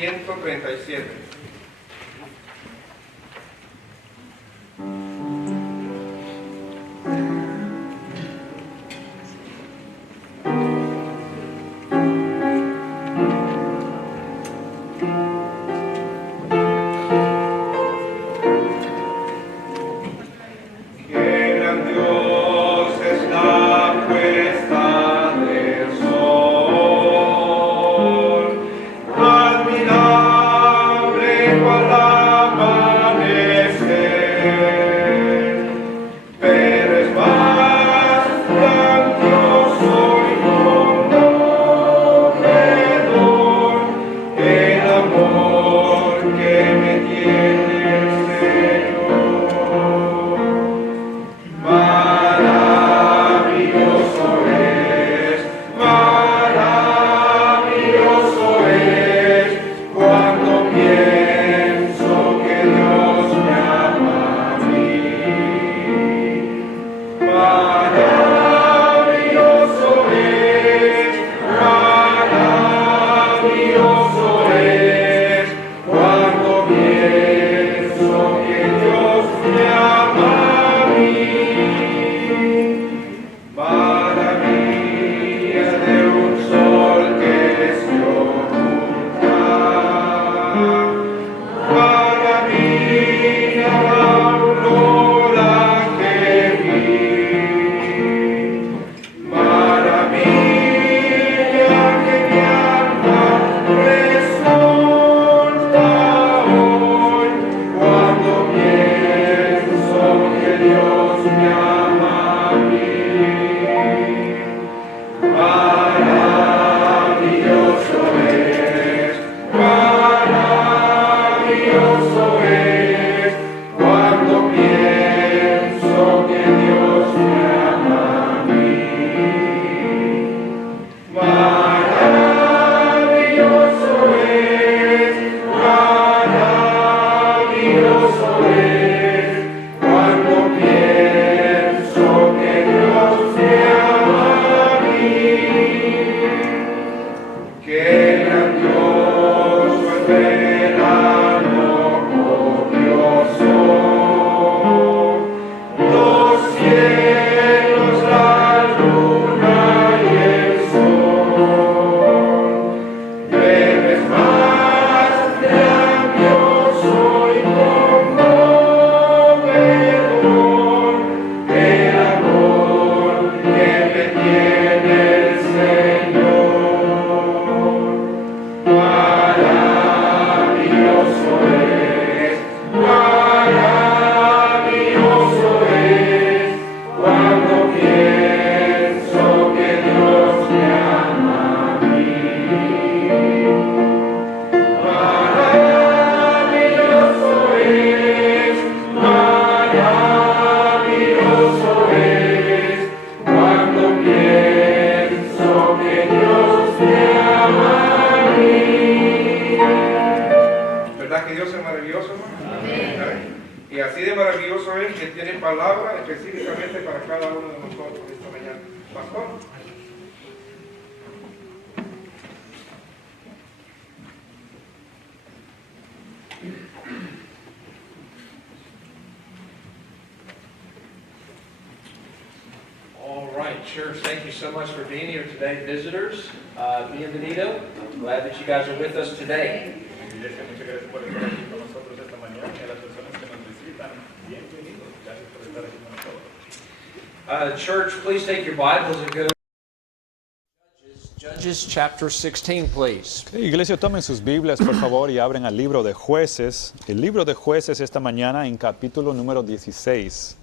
137. Church, thank you so much for being here today, visitors. Bienvenido. I'm glad that you guys are with us today. Iglesia, muchas gracias por estar aquí con nosotros esta mañana y a las personas que nos visitan, bienvenidos. Gracias por estar aquí con nosotros. Church, please take your Bibles and go to Judges chapter 16, please. Iglesia, tomen sus Biblias, por favor, y abren al libro de Jueces. El libro de Jueces esta mañana en capítulo número 16.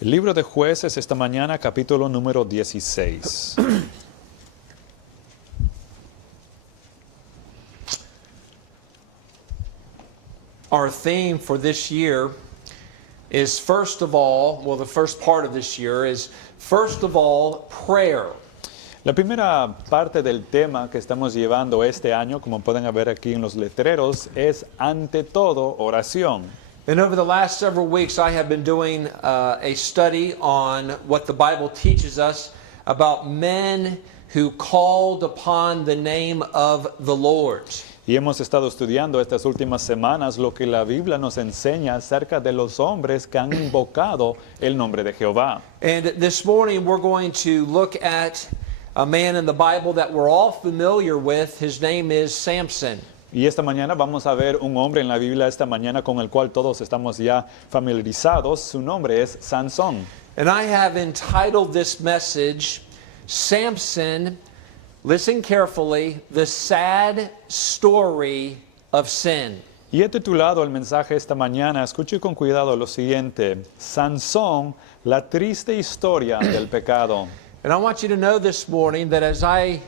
El libro de Jueces esta mañana, capítulo número 16. Our theme for this year is first of all, well, the first part of this year is first of all, prayer. La primera parte del tema que estamos llevando este año, como pueden ver aquí en los letreros, es ante todo oración. And over the last several weeks, I have been doing a study on what the Bible teaches us about men who called upon the name of the Lord. Y hemos estado estudiando estas últimas semanas lo que la Biblia nos enseña acerca de los hombres que han invocado el nombre de Jehová. And this morning, we're going to look at a man in the Bible that we're all familiar with. His name is Samson. Y esta mañana vamos a ver un hombre en la Biblia esta mañana con el cual todos estamos ya familiarizados. Su nombre es Sansón. And I have entitled this message, Samson, listen carefully, the sad story of sin. Y he titulado el mensaje esta mañana, escuche con cuidado lo siguiente, Sansón, la triste historia del pecado. And I want you to know this morning that as I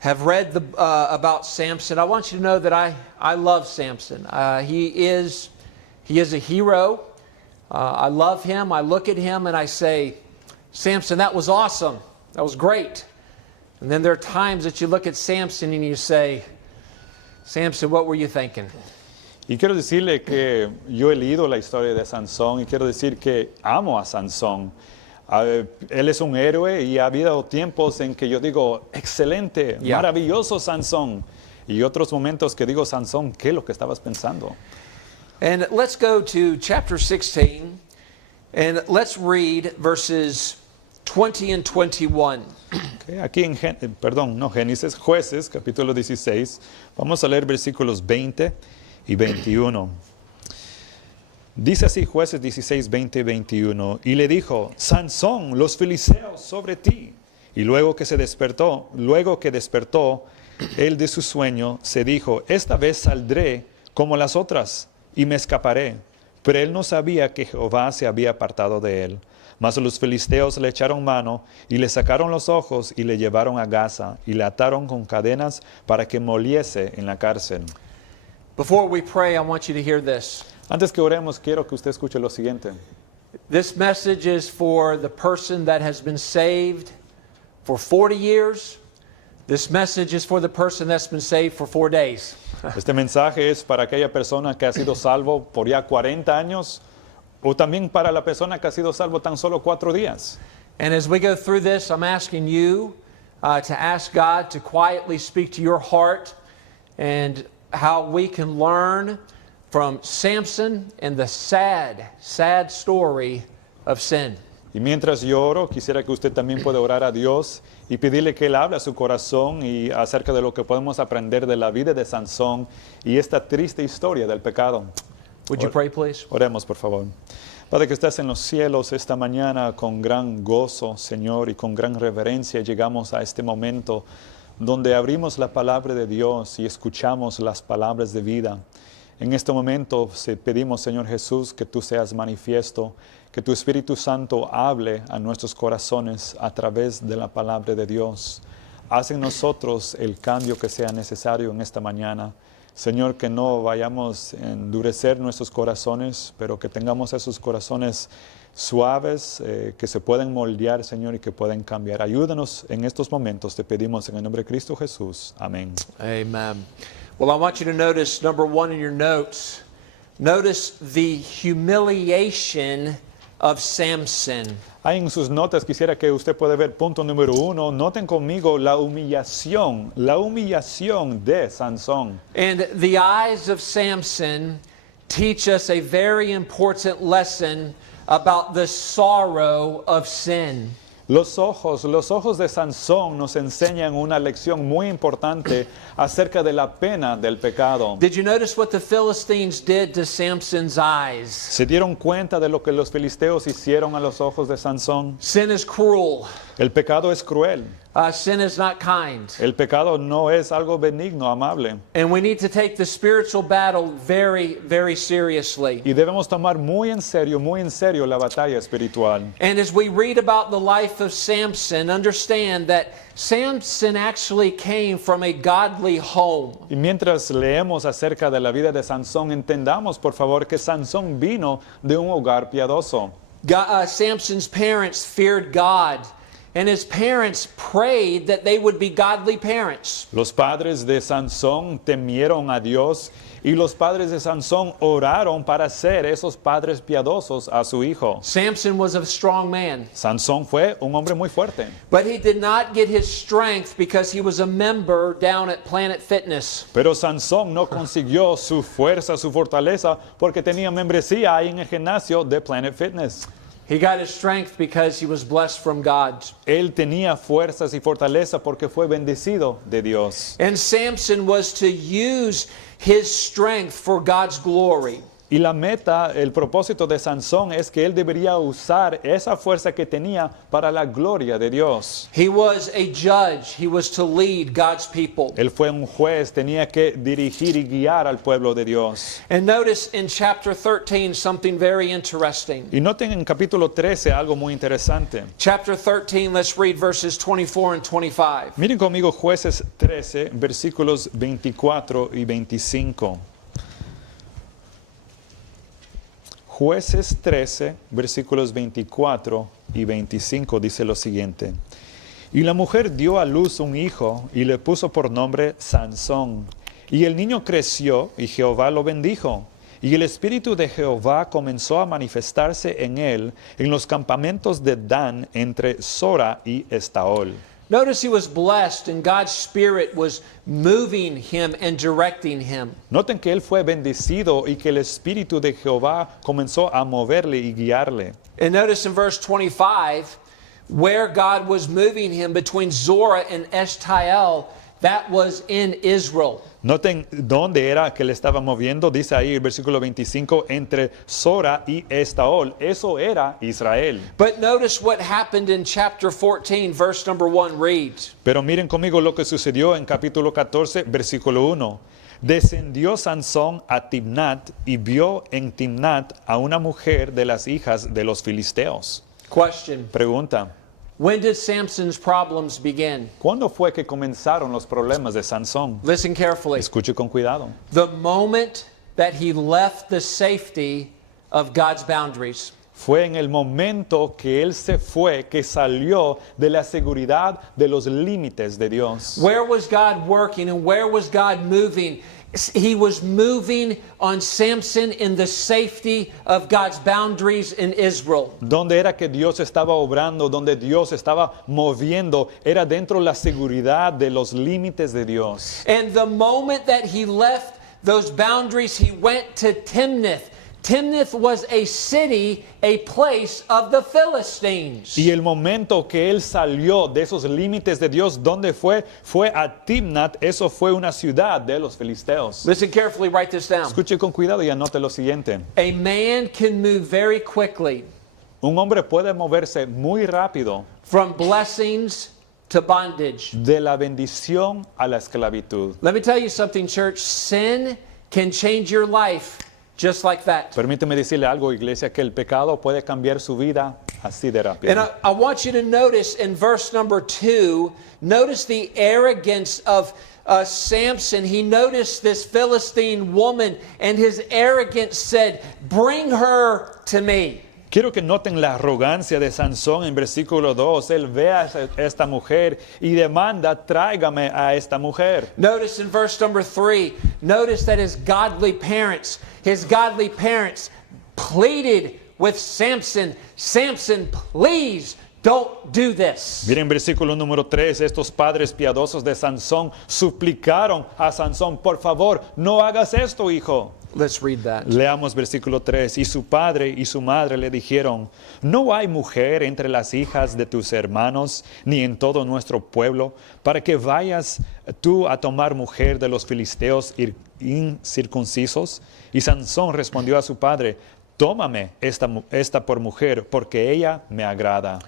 have read about Samson, I want you to know that I love Samson. He is a hero. I love him. I look at him and I say, Samson, that was awesome. That was great. And then there are times that you look at Samson and you say, Samson, what were you thinking? Y quiero decirle que yo he leído la historia de Sansón y quiero decir que amo a Sansón. Él es un héroe y ha habido tiempos en que yo digo, excelente, Yeah. maravilloso Sansón. Y otros momentos que digo, Sansón, ¿qué es lo que estabas pensando? And let's go to chapter 16 and let's read verses 20 and 21. Okay, aquí en Génesis, Jueces, capítulo 16, vamos a leer versículos 20 y 21. Dice así Jueces 16, 20 y 21, y le dijo, Sansón, los filisteos sobre ti. Y luego que despertó, él de su sueño, se dijo, esta vez saldré como las otras, y me escaparé. Pero él no sabía que Jehová se había apartado de él. Mas los filisteos le echaron mano, y le sacaron los ojos, y le llevaron a Gaza, y le ataron con cadenas para que moliese en la cárcel. Before we pray, I want you to hear this. Antes que oremos, quiero que usted escuche lo siguiente. This message is for the person that has been saved for 40 years. This message is for the person that's been saved for 4 days. Este mensaje es para aquella persona que ha sido salvo por ya 40 años o también para la persona que ha sido salvo tan solo 4 días. And as we go through this, I'm asking you to ask God to quietly speak to your heart and how we can learn from Samson and the sad, sad story of sin. Y mientras yo oro, quisiera que usted también pueda orar a Dios y pedirle que Él hable a su corazón y acerca de lo que podemos aprender de la vida de Sansón y esta triste historia del pecado. Would you pray, please? Oremos, por favor. Padre que estás en los cielos, esta mañana con gran gozo, Señor, y con gran reverencia llegamos a este momento donde abrimos la palabra de Dios y escuchamos las palabras de vida. En este momento pedimos, Señor Jesús, que tú seas manifiesto, que tu Espíritu Santo hable a nuestros corazones a través de la palabra de Dios. Haz en nosotros el cambio que sea necesario en esta mañana. Señor, que no vayamos a endurecer nuestros corazones, pero que tengamos esos corazones suaves, que se pueden moldear, Señor, y que pueden cambiar. Ayúdanos en estos momentos, te pedimos en el nombre de Cristo Jesús. Amén. Amen. Well, I want you to notice, number one in your notes, notice the humiliation of Samson. Ahí en sus notas quisiera que usted pueda ver punto número 1. Noten conmigo la humillación de Sansón. And the eyes of Samson teach us a very important lesson about the sorrow of sin. Los ojos de Sansón nos enseñan una lección muy importante acerca de la pena del pecado. Did you notice what the Philistines did to Samson's eyes? ¿Se dieron cuenta de lo que los filisteos hicieron a los ojos de Sansón? Sin is cruel. El pecado es cruel. Sin is not kind. El pecado no es algo benigno, amable. And we need to take the spiritual battle very, very seriously. Y debemos tomar muy en serio la batalla espiritual. And as we read about the life of Samson, understand that Samson actually came from a godly home. Y mientras leemos acerca de la vida de Sansón, entendamos por favor que Sansón vino de un hogar piadoso. Samson's parents feared God, and his parents prayed that they would be godly parents. Los padres de Sansón temieron a Dios y los padres de Sansón oraron para ser esos padres piadosos a su hijo. Samson was a strong man, Sansón fue un hombre muy fuerte, but he did not get his strength because he was a member down at Planet Fitness. pero Sansón no consiguió su fuerza, su fortaleza, porque tenía membresía ahí en el gimnasio de Planet Fitness. He got his strength because he was blessed from God. Él tenía fuerzas y fortaleza porque fue bendecido de Dios. And Samson was to use his strength for God's glory. Y la meta, el propósito de Sansón es que él debería usar esa fuerza que tenía para la gloria de Dios. He was a judge. He was to lead God's people. Él fue un juez, tenía que dirigir y guiar al pueblo de Dios. And notice in chapter 13 something very interesting. Y noten en capítulo 13 algo muy interesante. Chapter 13, let's read verses 24 and 25. Miren conmigo Jueces 13, versículos 24 y 25. Jueces 13, versículos 24 y 25 dice lo siguiente. Y la mujer dio a luz un hijo y le puso por nombre Sansón. Y el niño creció y Jehová lo bendijo. Y el espíritu de Jehová comenzó a manifestarse en él en los campamentos de Dan entre Sora y Estaol. Notice he was blessed and God's Spirit was moving him and directing him. Noten que él fue bendecido y que el espíritu de Jehová comenzó a moverle y guiarle. And notice in verse 25 where God was moving him between Zorah and Eshtael, that was in Israel. Noten dónde era que le estaba moviendo, dice ahí el versículo 25, entre Sora y Estaol. Eso era Israel. But notice what happened in chapter 14, verse number 1 reads. Pero miren conmigo lo que sucedió en capítulo 14, versículo 1. Descendió Sansón a Timnat y vio en Timnat a una mujer de las hijas de los filisteos. Question. Pregunta, When did Samson's problems begin? ¿cuándo fue que comenzaron los problemas de Sansón? Listen carefully. Escuche con cuidado. The moment that he left the safety of God's boundaries. Fue en el momento que él se fue, que salió de la seguridad de los límites de Dios. Where was God working and where was God moving? He was moving on Samson in the safety of God's boundaries in Israel. Donde era que Dios estaba obrando, donde Dios estaba moviendo, era dentro de la seguridad de los límites de Dios. And the moment that he left those boundaries, he went to Timnath. Timnath was a city, a place of the Philistines. Y el momento que él salió de esos límites de Dios, ¿dónde fue? Fue a Timnat, eso fue una ciudad de los filisteos. Listen carefully, write this down. Escuche con cuidado y anote lo siguiente. A man can move very quickly Un hombre puede moverse muy rápido from blessings to bondage. de la bendición a la esclavitud. Let me tell you something, church. Sin can change your life just like that. Permíteme decirle algo, iglesia, que el pecado puede cambiar su vida así de rápido. And I want you to notice in verse number 2, notice the arrogance of Samson. He noticed this Philistine woman, and his arrogance said, "Bring her to me." Quiero que noten la arrogancia de Sansón en versículo 2. Él ve a esta mujer y demanda, tráigame a esta mujer. Notice in verse number 3, notice that his godly parents pleaded with Samson, "Samson, please don't do this." Miren versículo número 3, estos padres piadosos de Sansón suplicaron a Sansón, por favor, no hagas esto, hijo. Let's read that. Leamos versículo 3. Y su padre y su madre le dijeron, no hay mujer entre las hijas de tus hermanos, ni en todo nuestro pueblo, para que vayas tú a tomar mujer de los filisteos incircuncisos. Y Sansón respondió a su padre, tómame esta por mujer, porque ella me agrada.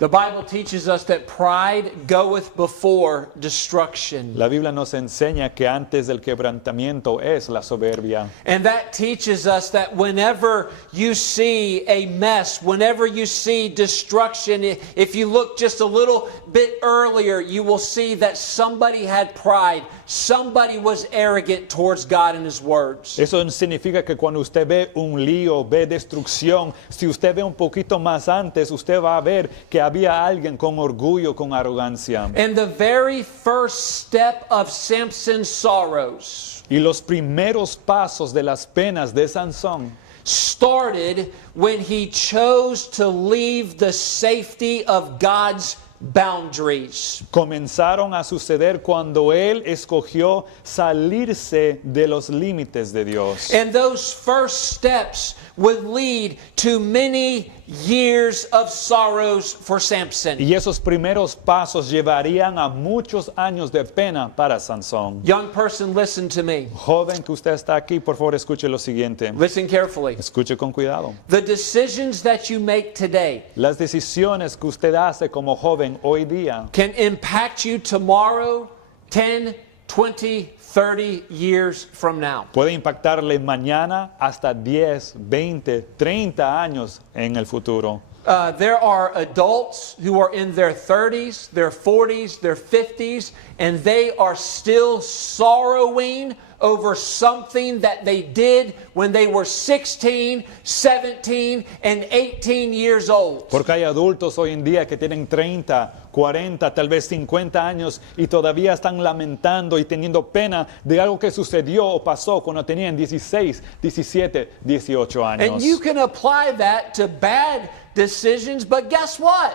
The Bible teaches us that pride goeth before destruction. La Biblia nos enseña que antes del quebrantamiento es la soberbia. And that teaches us that whenever you see a mess, whenever you see destruction, if you look just a little bit earlier, you will see that somebody had pride. somebody was arrogant towards God and His words. Eso significa que cuando usted ve un lío, ve destrucción, si usted ve un poquito más antes, usted va a ver que había alguien con orgullo, con arrogancia. And the very first step of Samson's sorrows Y los primeros pasos de las penas de Sansón started when he chose to leave the safety of God's boundaries. comenzaron a suceder cuando él escogió salirse de los límites de Dios. And those first steps would lead to many years of sorrows for Samson. Y esos primeros pasos llevarían a muchos años de pena para Sansón. Young person, listen to me. Joven que usted está aquí, por favor escuche lo siguiente. Listen carefully. Escuche con cuidado. The decisions that you make today Las decisiones que usted hace como joven hoy día can impact you tomorrow, 10, 20, 30 years from now. puede impactarle mañana hasta 10, 20, 30 años en el futuro. There are adults who are in their 30s, their 40s, their 50s, and they are still sorrowing over something that they did when they were 16, 17, and 18 years old. Porque hay adultos hoy en día que tienen 30, 40, tal vez 50 años y todavía están lamentando y teniendo pena de algo que sucedió o pasó cuando tenían 16, 17, 18 años. And you can apply that to bad decisions, but guess what?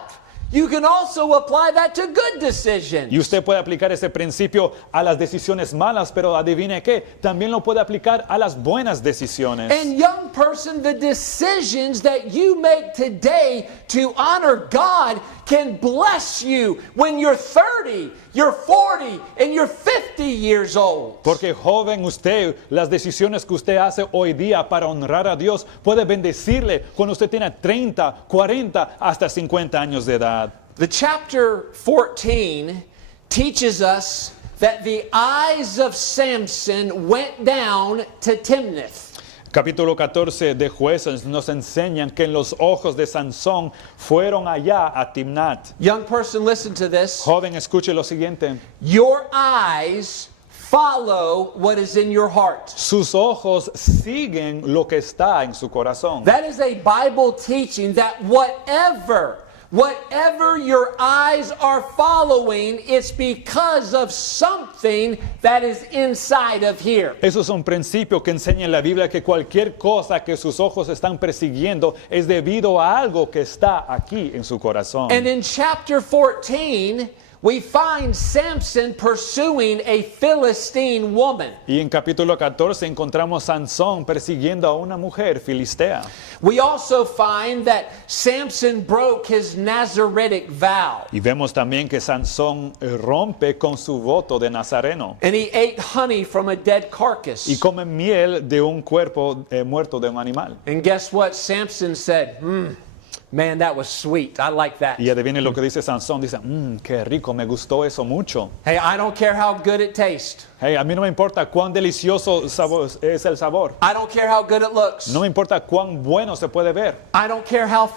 You can also apply that to good decisions. Y usted puede aplicar ese principio a las decisiones malas, pero adivine qué, también lo puede aplicar a las buenas decisiones. And young person, the decisions that you make today to honor God can bless you when you're 30, you're 40, and you're 50 years old. Porque joven usted, las decisiones que usted hace hoy día para honrar a Dios puede bendecirle cuando usted tiene 30, 40, hasta 50 años de edad. The chapter 14 teaches us that the eyes of Samson went down to Timnath. Capítulo 14 de Jueces nos enseñan que los ojos de Sansón fueron allá a Timnat. Young person, listen to this. Joven, escuche lo siguiente. Your eyes follow what is in your heart. Sus ojos siguen lo que está en su corazón. That is a Bible teaching that whatever your eyes are following, it's because of something that is inside of here. Eso es un principio que enseña en la Biblia que cualquier cosa que sus ojos están persiguiendo es debido a algo que está aquí en su corazón. And in chapter 14, we find Samson pursuing a Philistine woman. Y en capítulo 14 encontramos Sansón persiguiendo a una mujer filistea. We also find that Samson broke his Nazaritic vow. Y vemos también que Sansón rompe con su voto de nazareno And he ate honey from a dead carcass. y come miel de un cuerpo muerto de un animal. And guess what? Samson said, man, that was sweet. I like that. Y adivine lo que dice Sansón, dice, qué rico, me gustó eso mucho. Hey, I don't care how good it tastes. Hey, a mí no me importa cuán delicioso es el sabor. I don't care how good it looks. No me importa cuán bueno se puede ver. I don't care how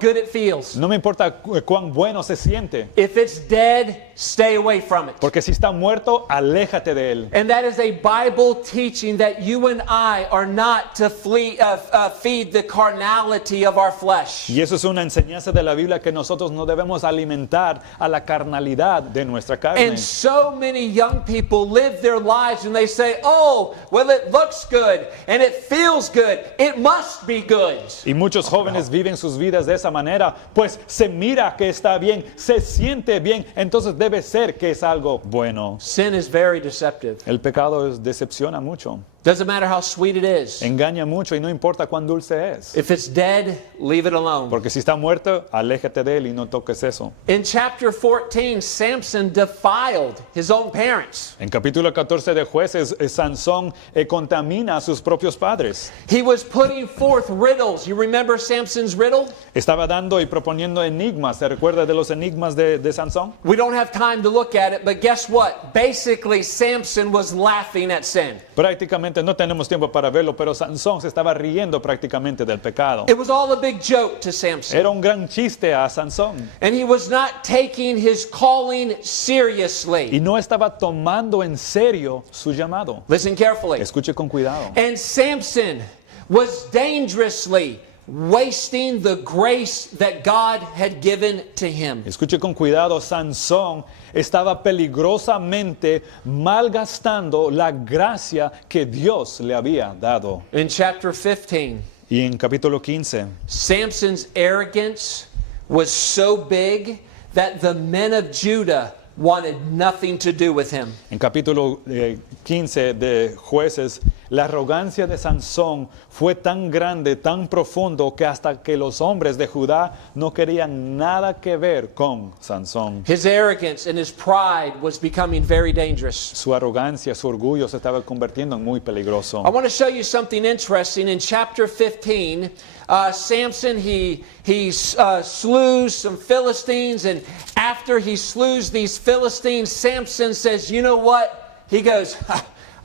good it feels. No me importa cuán bueno se siente. If it's dead, stay away from it. Porque si está muerto, aléjate de él. And that is a Bible teaching that you and I are not to feed the carnality of our flesh. Y eso es una enseñanza de la Biblia que nosotros no debemos alimentar a la carnalidad de nuestra carne. And so many young people live their lives and they say, oh, well, it looks good and it feels good. It must be good. Y muchos jóvenes viven sus vidas de esa manera, pues se mira que está bien, se siente bien, entonces debe ser que es algo bueno. Sin is very deceptive. El pecado decepciona mucho, Doesn't matter how sweet it is. engaña mucho y no importa cuán dulce es. If it's dead, leave it alone. Porque si está muerto, aléjate de él y no toques eso. In chapter 14, Samson defiled his own parents. En capítulo 14 de Jueces, Sansón contamina a sus propios padres. He was putting forth riddles. You remember Samson's riddle? Estaba dando y proponiendo enigmas. ¿Se recuerda de los enigmas de Sansón? We don't have time to look at it, but guess what? Basically, Samson was laughing at sin. Prácticamente Obviamente no tenemos tiempo para verlo, pero Sansón se estaba riendo prácticamente del pecado. It was all a big joke to Samson. Era un gran chiste a Sansón. And he was not taking his calling Y seriously. no estaba tomando en serio su llamado. Listen carefully. Escuche con cuidado. And Samson was dangerously wasting the grace that God had given to him. Escuche con cuidado, Sansón estaba peligrosamente malgastando la gracia que Dios le había dado. In chapter 15, Y en capítulo 15, Samson's arrogance was so big that the men of Judah wanted nothing to do with him. en capítulo 15 de Jueces, la arrogancia de Sansón fue tan grande, tan profundo, que hasta que los hombres de Judá no querían nada que ver con Sansón. His arrogance and his pride was becoming very dangerous. Su arrogancia, su orgullo se estaba convirtiendo en muy peligroso. I want to show you something interesting. In chapter 15, Samson, he slews some Philistines, and after he slews these Philistines, Samson says, you know what? He goes,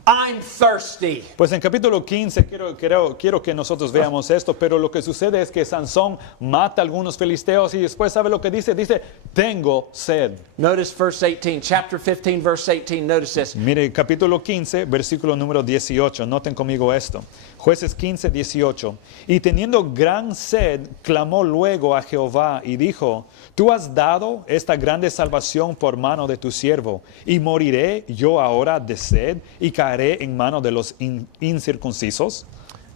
I'm thirsty. Pues en capítulo 15 quiero que nosotros veamos esto, pero lo que sucede es que Sansón mata a algunos filisteos y después ¿sabe lo que dice? Dice, tengo sed. Notice verse 18, chapter 15, verse 18. Notice this. Mire, capítulo 15, versículo número 18, noten conmigo esto. Jueces 15, 18. Y teniendo gran sed, clamó luego a Jehová y dijo, tú has dado esta grande salvación por mano de tu siervo, y moriré yo ahora de sed y caeré en mano de los incircuncisos.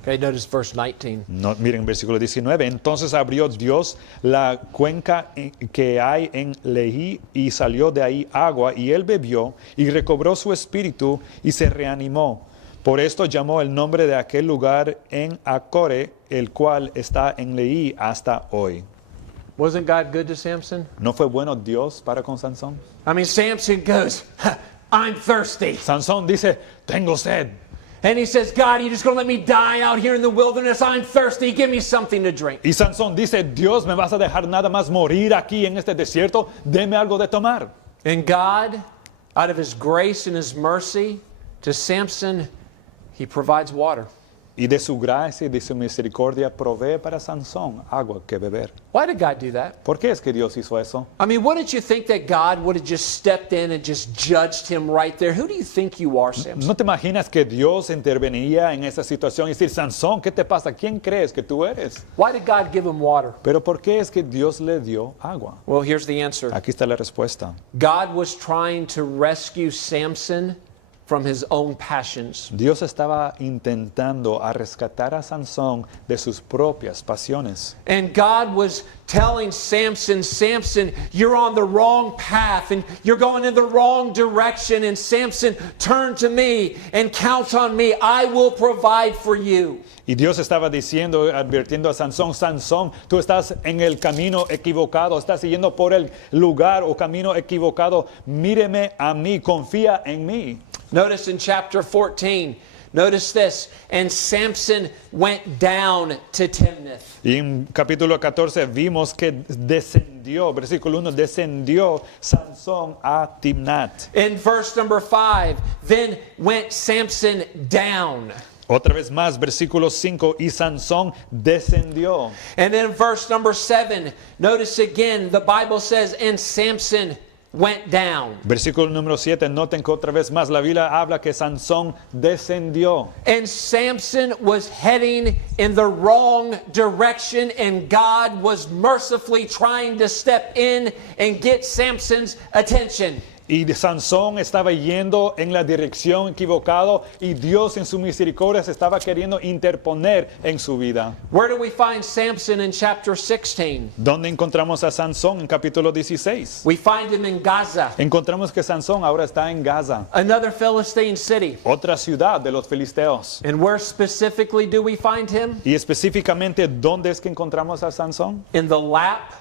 Okay, notice verse 19. No, miren, versículo 19. Entonces abrió Dios la cuenca que hay en Lehi y salió de ahí agua, y él bebió y recobró su espíritu y se reanimó. Por esto llamó el nombre de aquel lugar en Acore, el cual está en Lehi hasta hoy. Wasn't God good to Samson? ¿No fue bueno Dios para con Sansón? I mean, Samson goes, I'm thirsty. Sansón dice, tengo sed. And he says, God, you just going to let me die out here in the wilderness? I'm thirsty. Give me something to drink. Y Sansón dice, Dios, ¿me vas a dejar nada más morir aquí en este desierto? Deme algo de tomar. And God, out of his grace and his mercy to Samson, he provides water. Y de su gracia y de su misericordia provee para Sansón agua que beber. Why did God do that? ¿Por qué es que Dios hizo eso? I mean, wouldn't you think that God would have just stepped in and just judged him right there? Who do you think you are, Samson? ¿No te imaginas que Dios intervenía en esa situación y decir, Sansón, ¿qué te pasa? ¿Quién crees que tú eres? Why did God give him water? Pero ¿por qué es que Dios le dio agua? Well, here's the answer. Aquí está la respuesta. God was trying to rescue Samson from his own passions. Dios estaba intentando a rescatar a Sansón de sus propias pasiones. And God was telling Samson, Samson, you're on the wrong path and you're going in the wrong direction. And Samson, turn to me and count on me. I will provide for you. Y Dios estaba diciendo, advirtiendo a Sansón, Sansón, tú estás en el camino equivocado, estás siguiendo por el lugar o camino equivocado. Míreme a mí, confía en mí. Notice in chapter 14, notice this, and Samson went down to Timnath. Y en capítulo 14 vimos que descendió, versículo 1, descendió Sansón a Timnat. In verse number 5, then went Samson down. Otra vez más, versículo 5, y Sansón descendió. And then verse number 7, notice again, the Bible says, and Samson went down. Versículo número 7, noten que otra vez más la Biblia habla que Sansón descendió. And Samson was heading in the wrong direction, and God was mercifully trying to step in and get Samson's attention. Y Sansón estaba yendo en la dirección equivocada y Dios en su misericordia se estaba queriendo interponer en su vida. Where do we find Samson in chapter 16? ¿Dónde encontramos a Sansón en capítulo 16? We find him in Gaza, Encontramos que Sansón ahora está en Gaza, another Philistine city. otra ciudad de los filisteos. And where specifically do we find him? Y específicamente, ¿dónde es que encontramos a Sansón? In the lap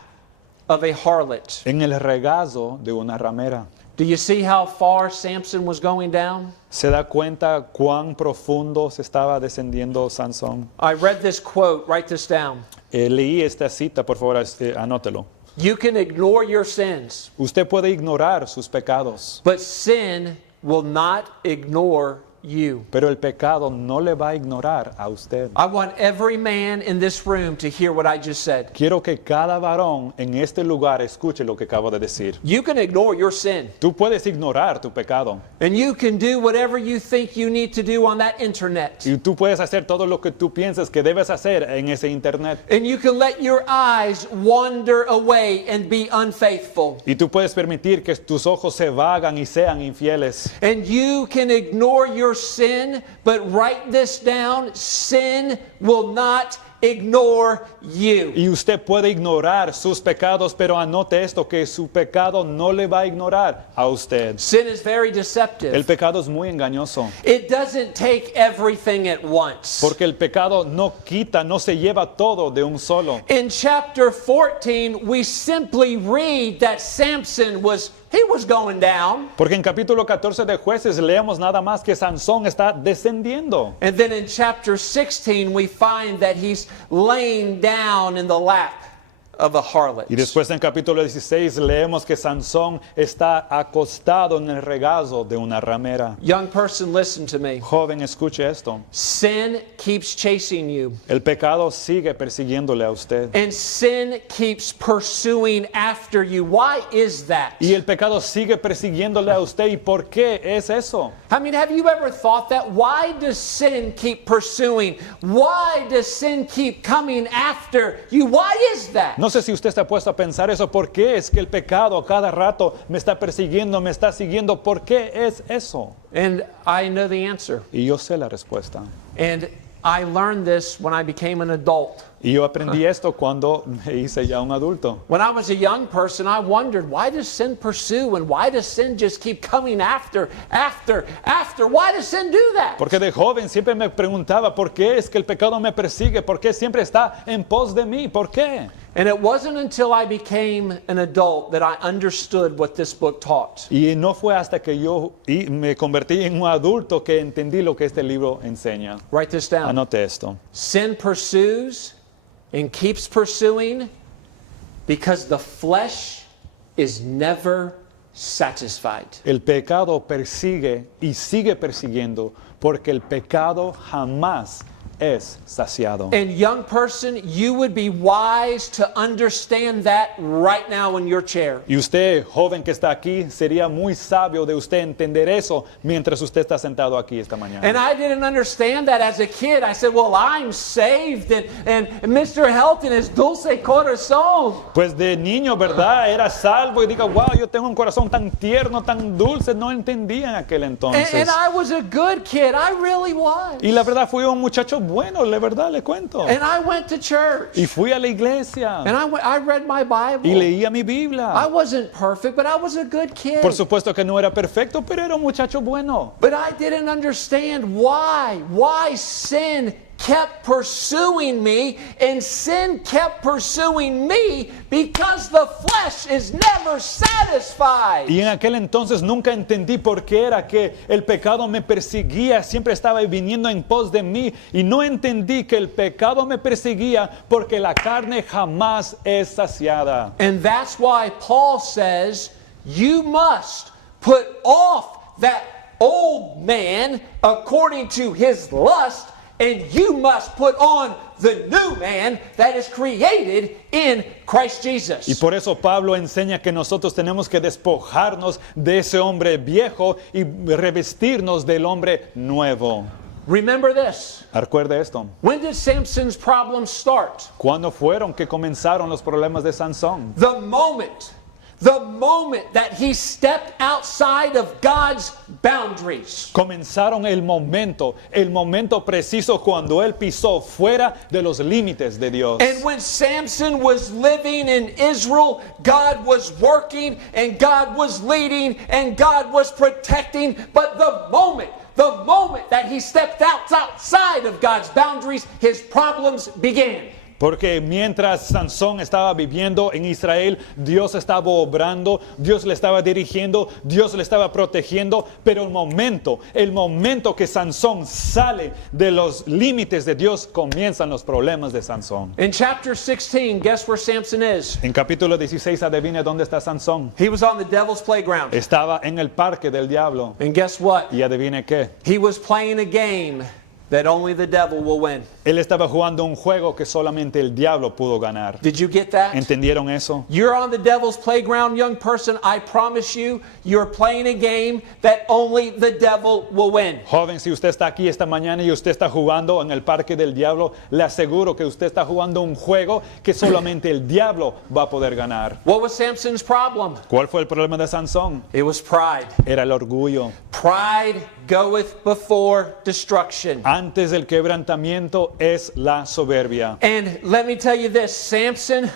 of a harlot. En el regazo de una ramera. Do you see how far Samson was going down? ¿Se da cuenta cuán profundo se estaba descendiendo Sansón? I read this quote, write this down. Leí esta cita, por favor, anótelo. You can ignore your sins, Usted puede ignorar sus pecados, but sin will not ignore you. Pero el pecado no le va a ignorar a usted. I want every man in this room to hear what I just said. Quiero que cada varón en este lugar escuche lo que acabo de decir. You can ignore your sin, Tú puedes ignorar tu pecado and you can do whatever you think you need to do on that internet. y tú puedes hacer todo lo que tú piensas que debes hacer en ese internet. And you can let your eyes wander away and be unfaithful. Y tú puedes permitir que tus ojos se vagan y sean infieles. And you can ignore your sin, but write this down: sin will not ignore you. Y usted puede ignorar sus pecados, pero anote esto, que su pecado no le va a ignorar a usted. Sin is very El deceptive. pecado es muy engañoso, It doesn't take everything at once. porque el pecado no quita, no se lleva todo de un solo. In chapter 14, we simply read that Samson was going down. Porque en capítulo 14 de Jueces leemos nada más que Sansón está descendiendo. And then in chapter 16, we find that he's laying down in the lap of a harlot. Y después en capítulo 16 leemos que Sansón está acostado en el regazo de una ramera. Young person, listen to me. Joven, escuche esto. Sin keeps chasing you, El pecado sigue persiguiéndole a usted. and sin keeps pursuing after you. Why is that? Y el pecado sigue persiguiéndole a usted. ¿Y por qué es eso? I mean, have you ever thought that? Why does sin keep pursuing? Why does sin keep coming after you? Why is that? No sé si usted está puesto a pensar eso. ¿Por qué es que el pecado a cada rato me está persiguiendo, me está siguiendo? ¿Por qué es eso? And I know the answer. Y yo sé la respuesta. And I learned this when I became an adult. Y yo aprendí esto cuando me hice ya un adulto. When I was a young person, I wondered, why does sin pursue and why does sin just keep coming after? Why does sin do that? Porque de joven siempre me preguntaba, ¿por qué es que el pecado me persigue? ¿Por qué siempre está en pos de mí? ¿Por qué? And it wasn't until I became an adult that I understood what this book taught. Y no fue hasta que yo me convertí en un adulto que entendí lo que este libro enseña. Write this down. Anote esto. Sin pursues and keeps pursuing because the flesh is never satisfied. El pecado persigue y sigue persiguiendo porque el pecado jamás es saciado. And young person, you would be wise to understand that right now in your chair. Y usted, joven que está aquí, sería muy sabio de usted entender eso mientras usted está sentado aquí esta mañana. And I didn't understand that as a kid. I said, well, I'm saved, and Mr. Helton is dulce corazón. Pues de niño, ¿verdad? Era salvo y diga, wow, yo tengo un corazón tan tierno, tan dulce. No entendía en aquel entonces. And I was a good kid. I really was. Y la verdad fui un muchacho bueno, la verdad le cuento. And I went to church. Y fui a la iglesia. And I read my Bible. Y leía mi I Biblia. wasn't perfect, but I was a good kid. Por supuesto que no era perfecto, pero era un muchacho bueno. But I didn't understand why sin kept pursuing me, and sin kept pursuing me because the flesh is never satisfied. Y en aquel entonces nunca entendí por qué era que el pecado me perseguía, siempre estaba viniendo en pos de mí. Y no entendí que el pecado me perseguía porque la carne jamás es saciada. And that's why Paul says, you must put off that old man according to his lust, and you must put on the new man that is created in Christ Jesus. Y por eso Pablo enseña que nosotros tenemos que despojarnos de ese hombre viejo y revestirnos del hombre nuevo. Remember this. Recuerde esto. When did Samson's problems start? ¿Cuándo fueron que comenzaron los problemas de Sansón? The moment that he stepped outside of God's boundaries. Comenzaron el momento preciso cuando él pisó fuera de los límites de Dios. And when Samson was living in Israel, God was working and God was leading and God was protecting. But the moment that he stepped outside of God's boundaries, his problems began. Porque mientras Sansón estaba viviendo en Israel, Dios estaba obrando, Dios le estaba dirigiendo, Dios le estaba protegiendo. Pero el momento que Sansón sale de los límites de Dios, comienzan los problemas de Sansón. In chapter 16, guess where Samson is? En capítulo 16, adivine dónde está Sansón. He was on the devil's playground. Estaba en el parque del diablo. And guess what? Y adivine qué. He was playing a game that only the devil will win. Él estaba jugando un juego que solamente el diablo pudo ganar. Did you get that? ¿Entendieron eso? You're on the devil's playground, young person. I promise you, you're playing a game that only the devil will win. Joven, si usted está aquí esta mañana y usted está jugando en el parque del diablo, le aseguro que usted está jugando un juego que solamente el diablo va a poder ganar. What was Samson's problem? ¿Cuál fue el problema de Sansón? It was pride. Era el orgullo. Pride goeth before destruction. Antes del quebrantamiento es la soberbia. And let me tell you this, Samson,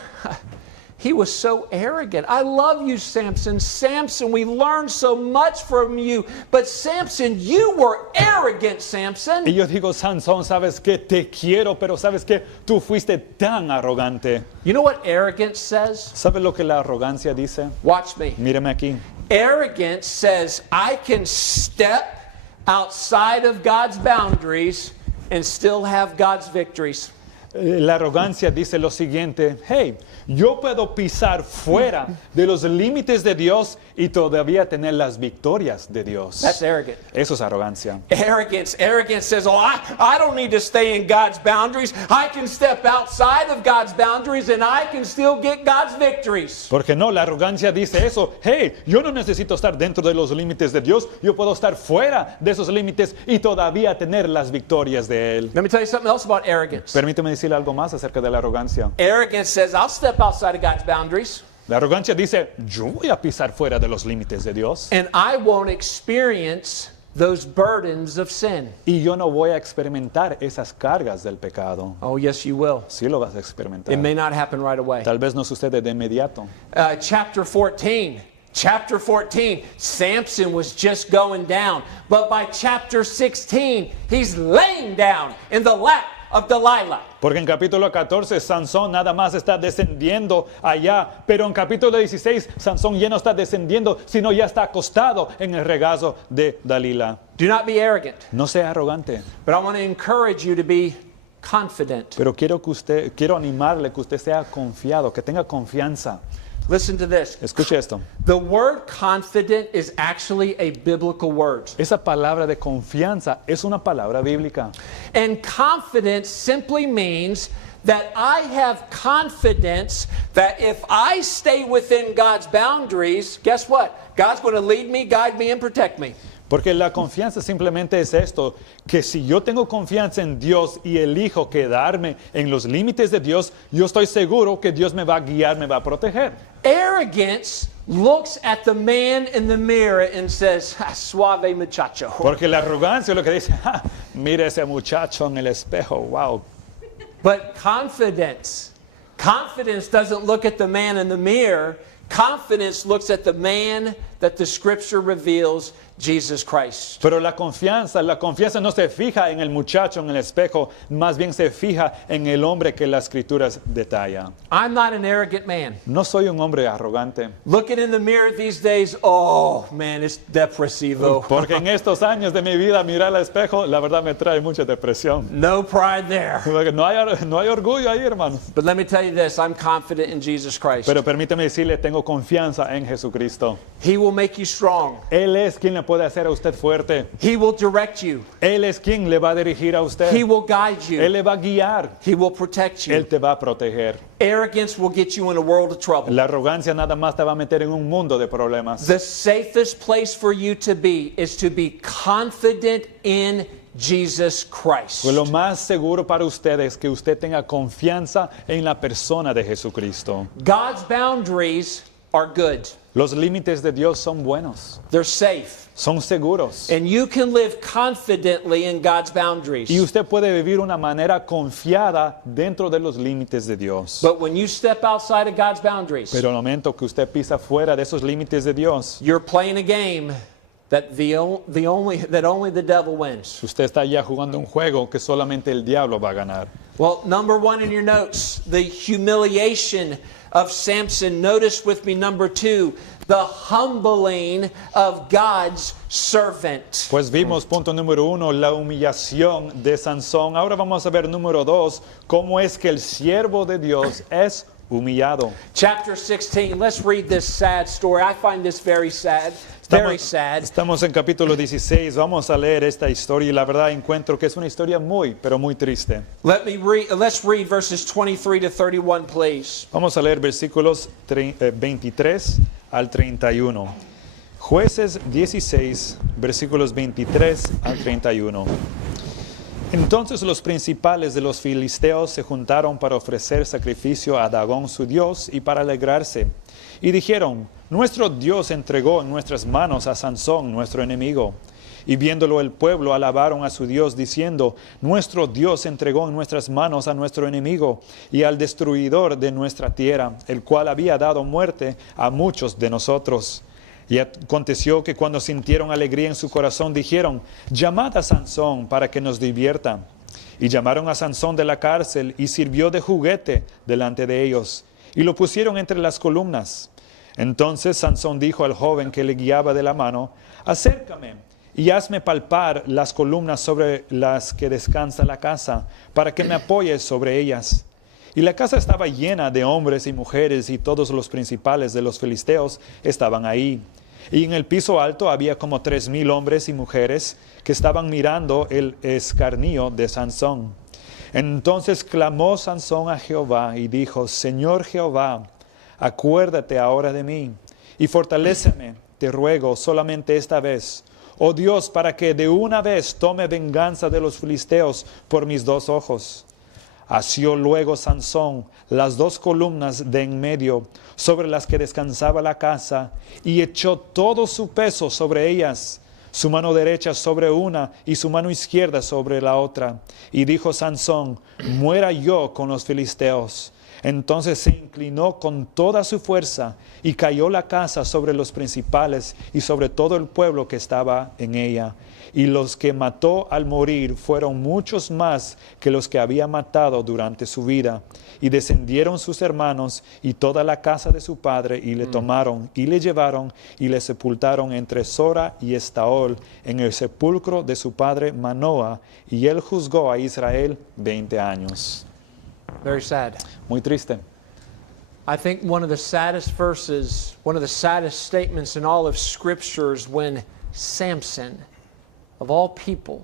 he was so arrogant. I love you, Samson. Samson, we learned so much from you. But Samson, you were arrogant, Samson. Y yo digo, Sansón, ¿sabes qué? Te quiero, pero ¿sabes qué? Tú fuiste tan arrogante. You know what arrogance says? ¿Sabes lo que la arrogancia dice? Watch me. Mírame aquí. Arrogance says, I can step outside of God's boundaries and still have God's victories. La arrogancia dice lo siguiente: hey, yo puedo pisar fuera de los límites de Dios y todavía tener las victorias de Dios. That's arrogant. Eso es arrogancia. Arrogance says, oh, I don't need to stay in God's boundaries. I can step outside of God's boundaries and I can still get God's victories. Porque no, la arrogancia dice eso. Hey, yo no necesito estar dentro de los límites de Dios. Yo puedo estar fuera de esos límites y todavía tener las victorias de Él. Let me tell you something else about arrogance. Permíteme decir algo más acerca de la arrogancia. Arrogance says, I'll step outside of God's boundaries La arrogancia dice, yo voy a pisar fuera de los límites de Dios and I won't experience those burdens of sin. y yo no voy a experimentar esas cargas del pecado. Oh, yes, you will. Sí lo vas a experimentar. It may not happen right away. Tal vez no sucede de inmediato. Chapter 14, Samson was just going down. But by chapter 16, he's laying down in the lap of Delilah. Porque en capítulo 14 Sansón nada más está descendiendo allá, pero en capítulo 16 Sansón ya no está descendiendo, sino ya está acostado en el regazo de Dalila. Do not be arrogant, No sea arrogante, but I want to encourage you to be confident. pero quiero animarle que usted sea confiado, que tenga confianza. Listen to this. Escuche esto. The word confident is actually a biblical word. Esa palabra de confianza es una palabra bíblica. And confidence simply means that I have confidence that if I stay within God's boundaries, guess what? God's going to lead me, guide me, and protect me. Porque la confianza simplemente es esto, que si yo tengo confianza en Dios y elijo quedarme en los límites de Dios, yo estoy seguro que Dios me va a guiar, me va a proteger. Arrogance looks at the man in the mirror and says, suave muchacho. Porque la arrogancia es lo que dice, mira ese muchacho en el espejo, wow. But confidence doesn't look at the man in the mirror. Confidence looks at the man that the scripture reveals, Jesus Christ. Pero la confianza no se fija en el muchacho en el espejo, más bien se fija en el hombre que las escrituras detalla. I'm not an arrogant man. No soy un hombre arrogante, Looking in the mirror these days, oh man, it's depresivo. porque en estos años de mi vida mirar al espejo, la verdad me trae mucha depresión. No pride there. No hay orgullo ahí, hermanos. But let me tell you this, I'm confident in Jesus Christ. Pero permíteme decirle, tengo confianza en Jesucristo. He will make you strong. Él es quien le puede hacer a usted fuerte. He will direct you. Él es quien le va a dirigir a usted. He will guide Él you. le va a guiar. He will protect Él you. te va a proteger. Arrogance will get you in a world of trouble. La arrogancia nada más te va a meter en un mundo de problemas. The safest place for you to be is to be confident in Jesus Christ. Pues lo más seguro para usted es que usted tenga confianza en la persona de Jesucristo. God's boundaries are good. Los límites de Dios son buenos, They're safe. son seguros. And you can live confidently in God's boundaries. Y usted puede vivir una manera confiada dentro de los límites de Dios. But when you step outside of God's boundaries, Pero el momento que usted pisa fuera de esos límites de Dios, you're playing a game that only the devil wins. usted está ya jugando un juego que solamente el diablo va a ganar. Well, number one in your notes, the humiliation of Samson. Notice with me number two, the humbling of God's servant. Pues vimos punto número 1, la humillación de Sansón. Ahora vamos a ver número 2, cómo es que el siervo de Dios es humillado. Chapter 16, let's read this sad story. I find this very sad. Very sad. Estamos en capítulo 16, vamos a leer esta historia y la verdad encuentro que es una historia pero muy triste. Let's read verses 23 to 31, please. Vamos a leer versículos 23 al 31. Jueces 16, versículos 23 al 31. Entonces los principales de los filisteos se juntaron para ofrecer sacrificio a Dagón su dios y para alegrarse. Y dijeron, nuestro Dios entregó en nuestras manos a Sansón, nuestro enemigo. Y viéndolo el pueblo alabaron a su Dios diciendo, nuestro Dios entregó en nuestras manos a nuestro enemigo y al destruidor de nuestra tierra, el cual había dado muerte a muchos de nosotros. Y aconteció que cuando sintieron alegría en su corazón, dijeron, llamad a Sansón para que nos divierta. Y llamaron a Sansón de la cárcel y sirvió de juguete delante de ellos. Y lo pusieron entre las columnas. Entonces Sansón dijo al joven que le guiaba de la mano, acércame y hazme palpar las columnas sobre las que descansa la casa, para que me apoyes sobre ellas. Y la casa estaba llena de hombres y mujeres, y todos los principales de los filisteos estaban ahí. Y en el piso alto había como 3,000 hombres y mujeres que estaban mirando el escarnio de Sansón. Entonces clamó Sansón a Jehová y dijo, Señor Jehová, acuérdate ahora de mí y fortaléceme, te ruego, solamente esta vez. Oh Dios, para que de una vez tome venganza de los filisteos por mis 2 ojos. Asió luego Sansón las 2 columnas de en medio sobre las que descansaba la casa y echó todo su peso sobre ellas, su mano derecha sobre una y su mano izquierda sobre la otra. Y dijo Sansón, muera yo con los filisteos. Entonces se inclinó con toda su fuerza y cayó la casa sobre los principales y sobre todo el pueblo que estaba en ella. Y los que mató al morir fueron muchos más que los que había matado durante su vida. Y descendieron sus hermanos y toda la casa de su padre y le tomaron y le llevaron y le sepultaron entre Sora y Estaol en el sepulcro de su padre Manoah. Y él juzgó a Israel 20 años. Very sad. Muy triste. I think one of the saddest verses, one of the saddest statements in all of Scripture is when Samson, of all people,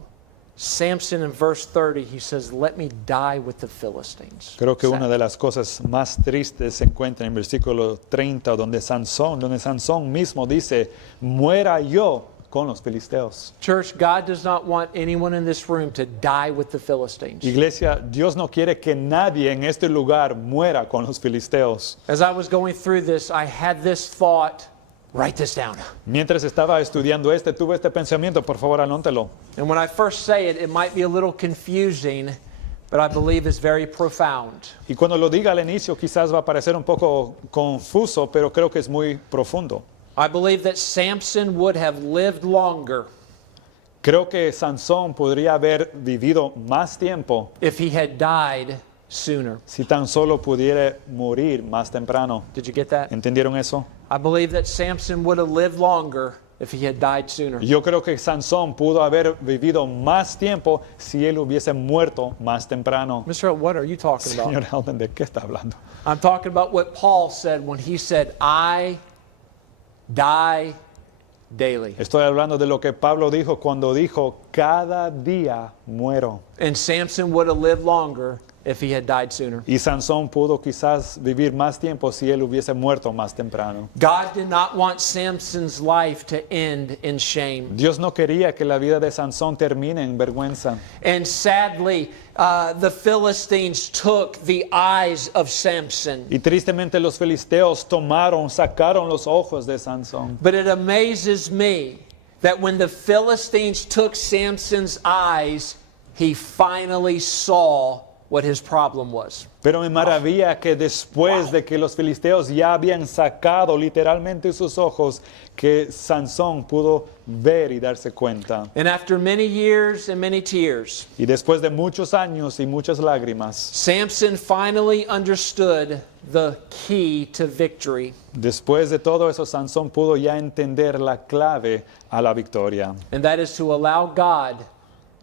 Samson in verse 30, he says, let me die with the Philistines. Creo que una de las cosas más tristes se encuentra en versículo 30, donde Sansón mismo dice, muera yo con los filisteos. Church, God does not want anyone in this room to die with the Philistines. Iglesia, Dios no quiere que nadie en este lugar muera con los filisteos. As I was going through this, I had this thought. Write this down. Mientras estaba estudiando tuve este pensamiento, por favor, anótelo. And when I first say it, it might be a little confusing, but I believe it's very profound. Y cuando lo diga al inicio, quizás va a parecer un poco confuso, pero creo que es muy profundo. I believe that Samson would have lived longer Creo que Sansón podría haber vivido más tiempo if he had died sooner. si tan solo pudiera morir más temprano. Did you get that? ¿Entendieron eso? I believe that Samson would have lived longer if he had died sooner. Yo creo que Sansón pudo haber vivido más tiempo si él hubiese muerto más temprano. Mr. Earl, what are you talking about? Señor Helden, ¿de qué está hablando? I'm talking about what Paul said when he said, I die daily. Estoy hablando de lo que Pablo dijo cuando dijo, cada día muero. And Samson would have lived longer if he had died sooner. Y Sansón pudo quizás vivir más tiempo si él hubiese muerto más temprano. God did not want Samson's life to end in shame. Dios no quería que la vida de Sansón termine en vergüenza. And sadly, the Philistines took the eyes of Samson. Y tristemente los filisteos sacaron los ojos de Sansón. But it amazes me that when the Philistines took Samson's eyes, he finally saw what his problem was. Pero me maravilla que después de que los filisteos ya habían sacado literalmente sus ojos, que Sansón pudo ver y darse cuenta. And after many years and many tears, Y después de muchos años y muchas lágrimas, Samson finally understood the key to victory. después de todo eso, Sansón pudo ya entender la clave a la victoria. And that is to allow God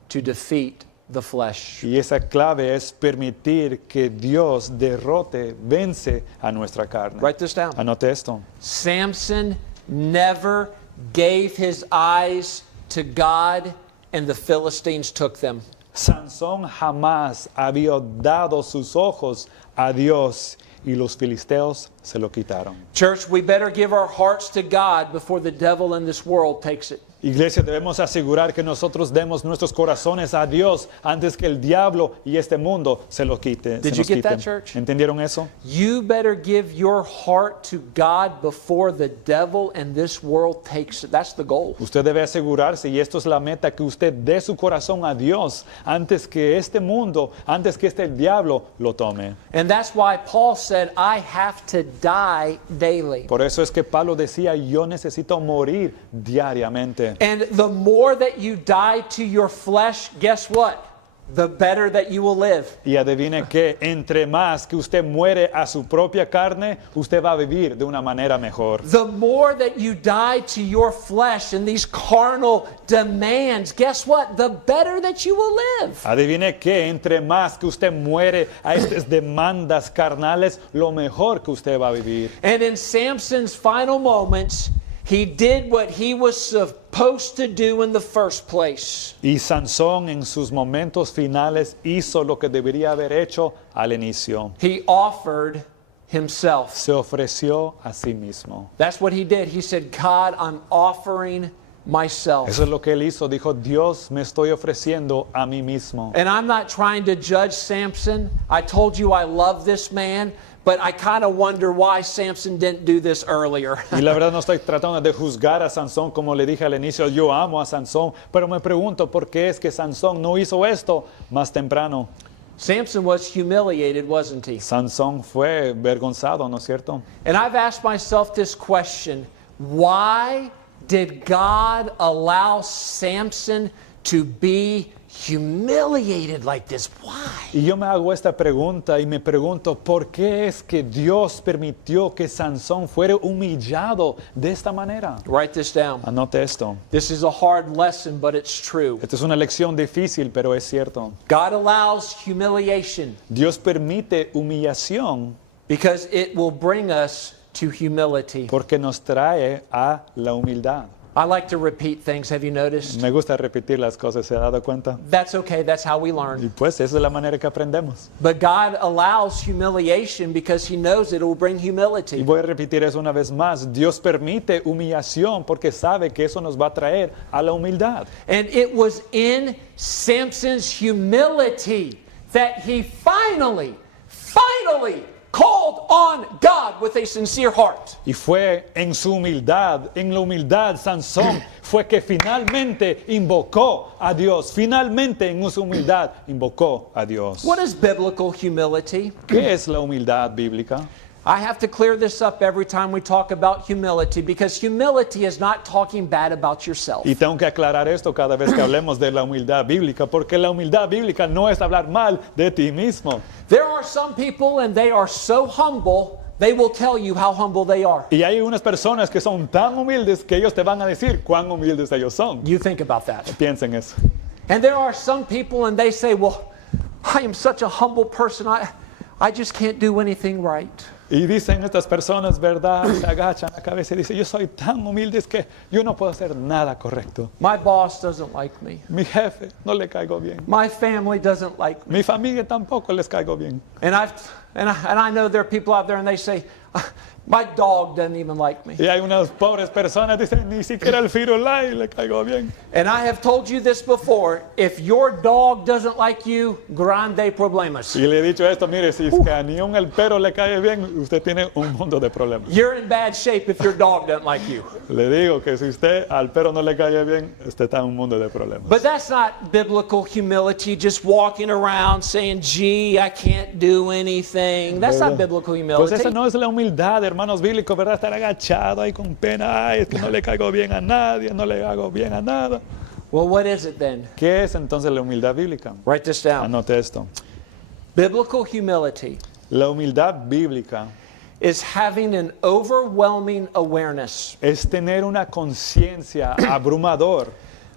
to defeat the flesh. Y esa clave es permitir que Dios derrote, vence a nuestra carne. Write this down. Anote esto. Samson never gave his eyes to God, and the Philistines took them. Sansón jamás había dado sus ojos a Dios y los filisteos se lo quitaron. Church, we better give our hearts to God before the devil in this world takes it. Iglesia, debemos asegurar que nosotros demos nuestros corazones a Dios antes que el diablo y este mundo se lo quite. Did se you nos get that, quiten. church? ¿Entendieron eso? You better give your heart to God before the devil and this world takes it. That's the goal. Usted debe asegurarse, y esto es la meta, que usted dé su corazón a Dios antes que este mundo, antes que este diablo lo tome. And that's why Paul said, I have to die daily. Por eso es que Pablo decía, yo necesito morir diariamente. And the more that you die to your flesh, guess what? The better that you will live. Y adivine que entre más que usted muere a su propia carne, usted va a vivir de una manera mejor. The more that you die to your flesh and these carnal demands, guess what? The better that you will live. Adivine que entre más que usted muere a estas demandas carnales, lo mejor que usted va a vivir. And in Samson's final moments, he did what he was supposed to do in the first place. Y Sansón en sus momentos finales hizo lo que debería haber hecho al inicio. He offered himself. Se ofreció a sí mismo. That's what he did. He said, God, I'm offering myself. Eso es lo que él hizo. Dijo, Dios, me estoy ofreciendo a mí mismo. And I'm not trying to judge Samson. I told you I love this man, but I kind of wonder why Samson didn't do this earlier. Y la verdad no estoy tratando de juzgar a Sansón, como le dije al inicio, yo amo a Sansón, pero me pregunto por qué es que Sansón no hizo esto más temprano. Samson was humiliated, wasn't he? Sansón fue vergonzado, ¿no es cierto? And I've asked myself this question, why did God allow Samson to be humiliated like this? Why? Y yo me hago esta pregunta y me pregunto, ¿por qué es que Dios permitió que Sansón fuera humillado de esta manera? Write this down. Anote esto. This is a hard lesson, but it's true. Esta es una lección difícil, pero es cierto. God allows humiliation Dios permite humillación because it will bring us to humility. porque nos trae a la humildad. I like to repeat things. Have you noticed? Me gusta repetir las cosas, ¿se ha dado cuenta? That's okay. That's how we Y learn. pues esa es la manera que aprendemos. But God allows humiliation because He knows it will bring Y humility. voy a repetir eso una vez más. Dios permite humillación porque sabe que eso nos va a traer a la humildad. And it was in Samson's humility that he finally called on God with a sincere heart. Y fue en su humildad, en la humildad, Sansón fue que finalmente invocó a Dios. Finalmente en su humildad invocó a Dios. What is biblical humility? ¿Qué es la humildad bíblica? I have to clear this up every time we talk about humility because humility is not talking bad about yourself. Y tengo que aclarar esto cada vez que hablemos de la humildad bíblica, porque la humildad bíblica no es hablar mal de ti mismo. There are some people and they are so humble, they will tell you how humble they are. Y hay unas personas que son tan humildes que ellos te van a decir cuán humildes ellos son. You think about that. Piensen eso. And there are some people and they say, well, I am such a humble person. I just can't do anything right. Y dicen estas personas, ¿verdad? Se agachan la cabeza y dicen, yo soy tan humilde que yo no puedo hacer nada correcto. My boss doesn't like me. Mi jefe no le caigo bien. My family doesn't like me. Mi familia tampoco les caigo bien. And I know there are people out there and they say, My dog doesn't even like me. Y hay unas pobres personas que dicen, ni siquiera el Firulais le caigo bien. And I have told you this before. If your dog doesn't like you, grande problemas. Y le he dicho esto, mire, si es que a ni un el perro le cae bien, usted tiene un mundo de problemas. You're in bad shape if your dog doesn't like you. Le digo que si usted al perro no le cae bien, usted está en un mundo de problemas. But that's not biblical humility, just walking around saying, gee, I can't do anything. That's not biblical Pues humility. esa no es la humildad, hermanos bíblicos, ¿verdad? Estar agachado ahí con pena, ay, es que no le caigo bien a nadie, no le hago bien a nada. Well, what is it then? ¿Qué es entonces la humildad bíblica? Write this down. Anote esto. Biblical humility La humildad bíblica is having an overwhelming awareness es tener una conciencia abrumador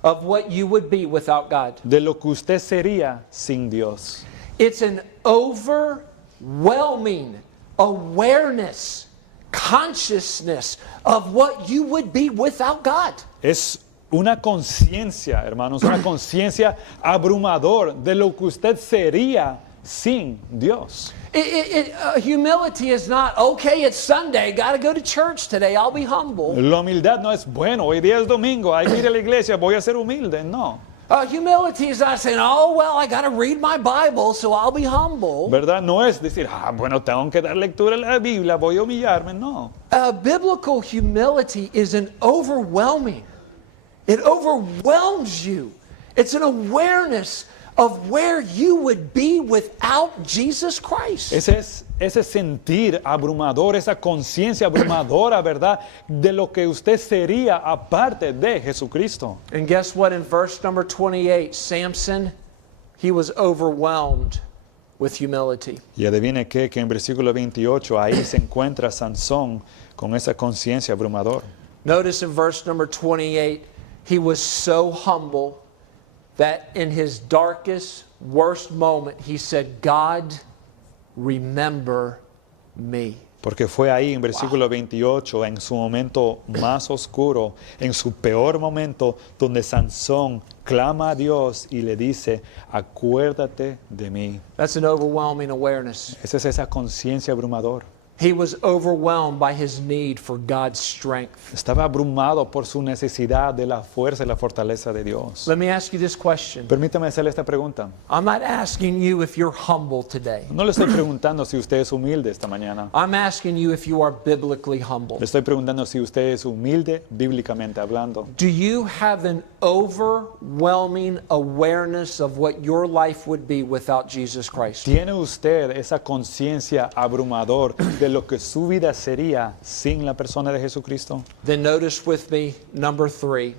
of what you would be without God. de lo que usted sería sin Dios. It's an overwhelming awareness, consciousness of what you would be without God. Es una conciencia, hermanos, una conciencia abrumador de lo que usted sería sin Dios. Humility is not, okay, it's Sunday, got to go to church today, I'll be humble. La humildad no es, bueno, hoy día es domingo, hay que ir a la iglesia, voy a ser humilde. No. Humility is not saying, oh, well, I got to read my Bible, so I'll be humble. ¿Verdad? No es decir, bueno, tengo que dar lectura a la Biblia, voy a humillarme. No. Biblical humility is an overwhelming. It overwhelms you. It's an awareness of where you would be without Jesus Christ. Ese sentir abrumador, esa conciencia abrumadora, ¿verdad? De lo que usted sería aparte de Jesucristo. And guess what? In verse number 28, Samson, he was overwhelmed with humility. Y adivine qué, que en versículo 28 ahí se encuentra Sansón con esa conciencia abrumadora. Notice in verse number 28, he was so humble that in his darkest, worst moment, he said, God, remember me. Porque fue ahí en versículo 28, en su momento más oscuro, en su peor momento, donde Sansón clama a Dios y le dice, acuérdate de mí. That's an overwhelming awareness. Esa es esa conciencia abrumadora. He was overwhelmed by his need for God's strength. Estaba abrumado por su necesidad de la fuerza y la fortaleza de Dios. Let me ask you this question. Permítame hacerle esta pregunta. I'm not asking you if you're humble today. No le estoy preguntando si usted es humilde esta mañana. I'm asking you if you are biblically humble. Le estoy preguntando si usted es humilde bíblicamente hablando. Do you have an overwhelming awareness of what your life would be without Jesus Christ? ¿Tiene usted esa conciencia abrumador de lo que su vida sería sin la persona de Jesucristo? Then notice with me number 3.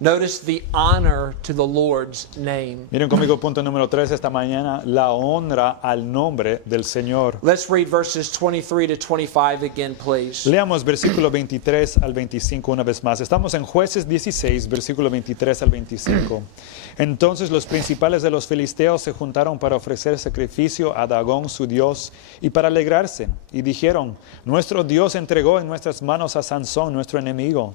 Notice the honor to the Lord's name. Miren conmigo punto número 3 esta mañana, la honra al nombre del Señor. Let's read verses 23 to 25 again, please. Leamos versículo 23 al 25 una vez más. Estamos en Jueces 16, versículo 23 al 25. Entonces los principales de los filisteos se juntaron para ofrecer sacrificio a Dagón su dios y para alegrarse. Y dijeron, nuestro Dios entregó en nuestras manos a Sansón, nuestro enemigo.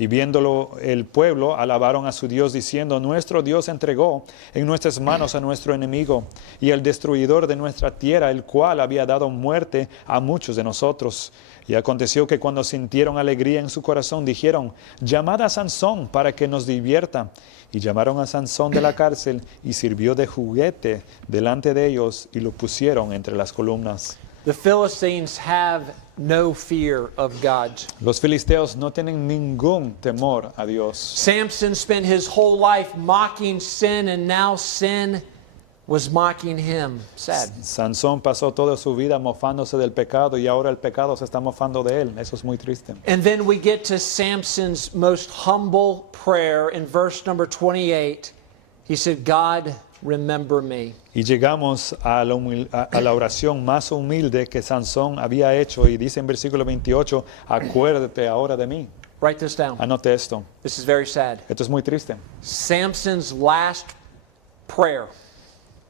Y viéndolo el pueblo, alabaron a su Dios diciendo, nuestro Dios entregó en nuestras manos a nuestro enemigo y al destruidor de nuestra tierra, el cual había dado muerte a muchos de nosotros. Y aconteció que cuando sintieron alegría en su corazón, dijeron, llamad a Sansón para que nos divierta. Y llamaron a Sansón de la cárcel y sirvió de juguete delante de ellos y lo pusieron entre las columnas. The Philistines have no fear of God. Los filisteos no tienen ningún temor a Dios. Samson spent his whole life mocking sin, and now sin was mocking him. Sad. Sansón pasó toda su vida mofándose del pecado y ahora el pecado se está mofando de él. Eso es muy triste. And then we get to Samson's most humble prayer in verse number 28. He said, God, remember me. Y llegamos a la oración más humilde que Sansón había hecho y dice en versículo 28, acuérdate ahora de mí. Write this down. Anote esto. This is very sad. Esto es muy triste. Samson's last prayer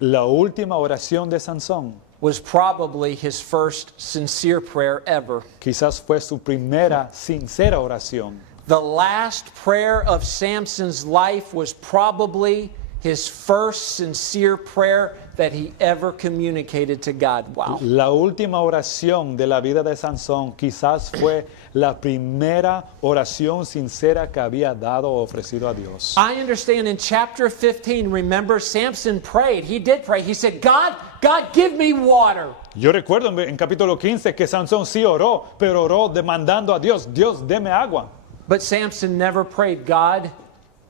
La última oración de Sansón was probably his first sincere prayer ever. quizás fue su primera sincera oración. The last prayer of Samson's life was probably his first sincere prayer that he ever communicated to God. Wow. La última oración de la vida de Sansón quizás fue la primera oración sincera que había dado o ofrecido a Dios. I understand in chapter 15, remember Samson prayed. He did pray. He said, God, give me water. Yo recuerdo en capítulo 15 que Sansón sí oró, pero oró demandando a Dios, Dios, deme agua. But Samson never prayed, God,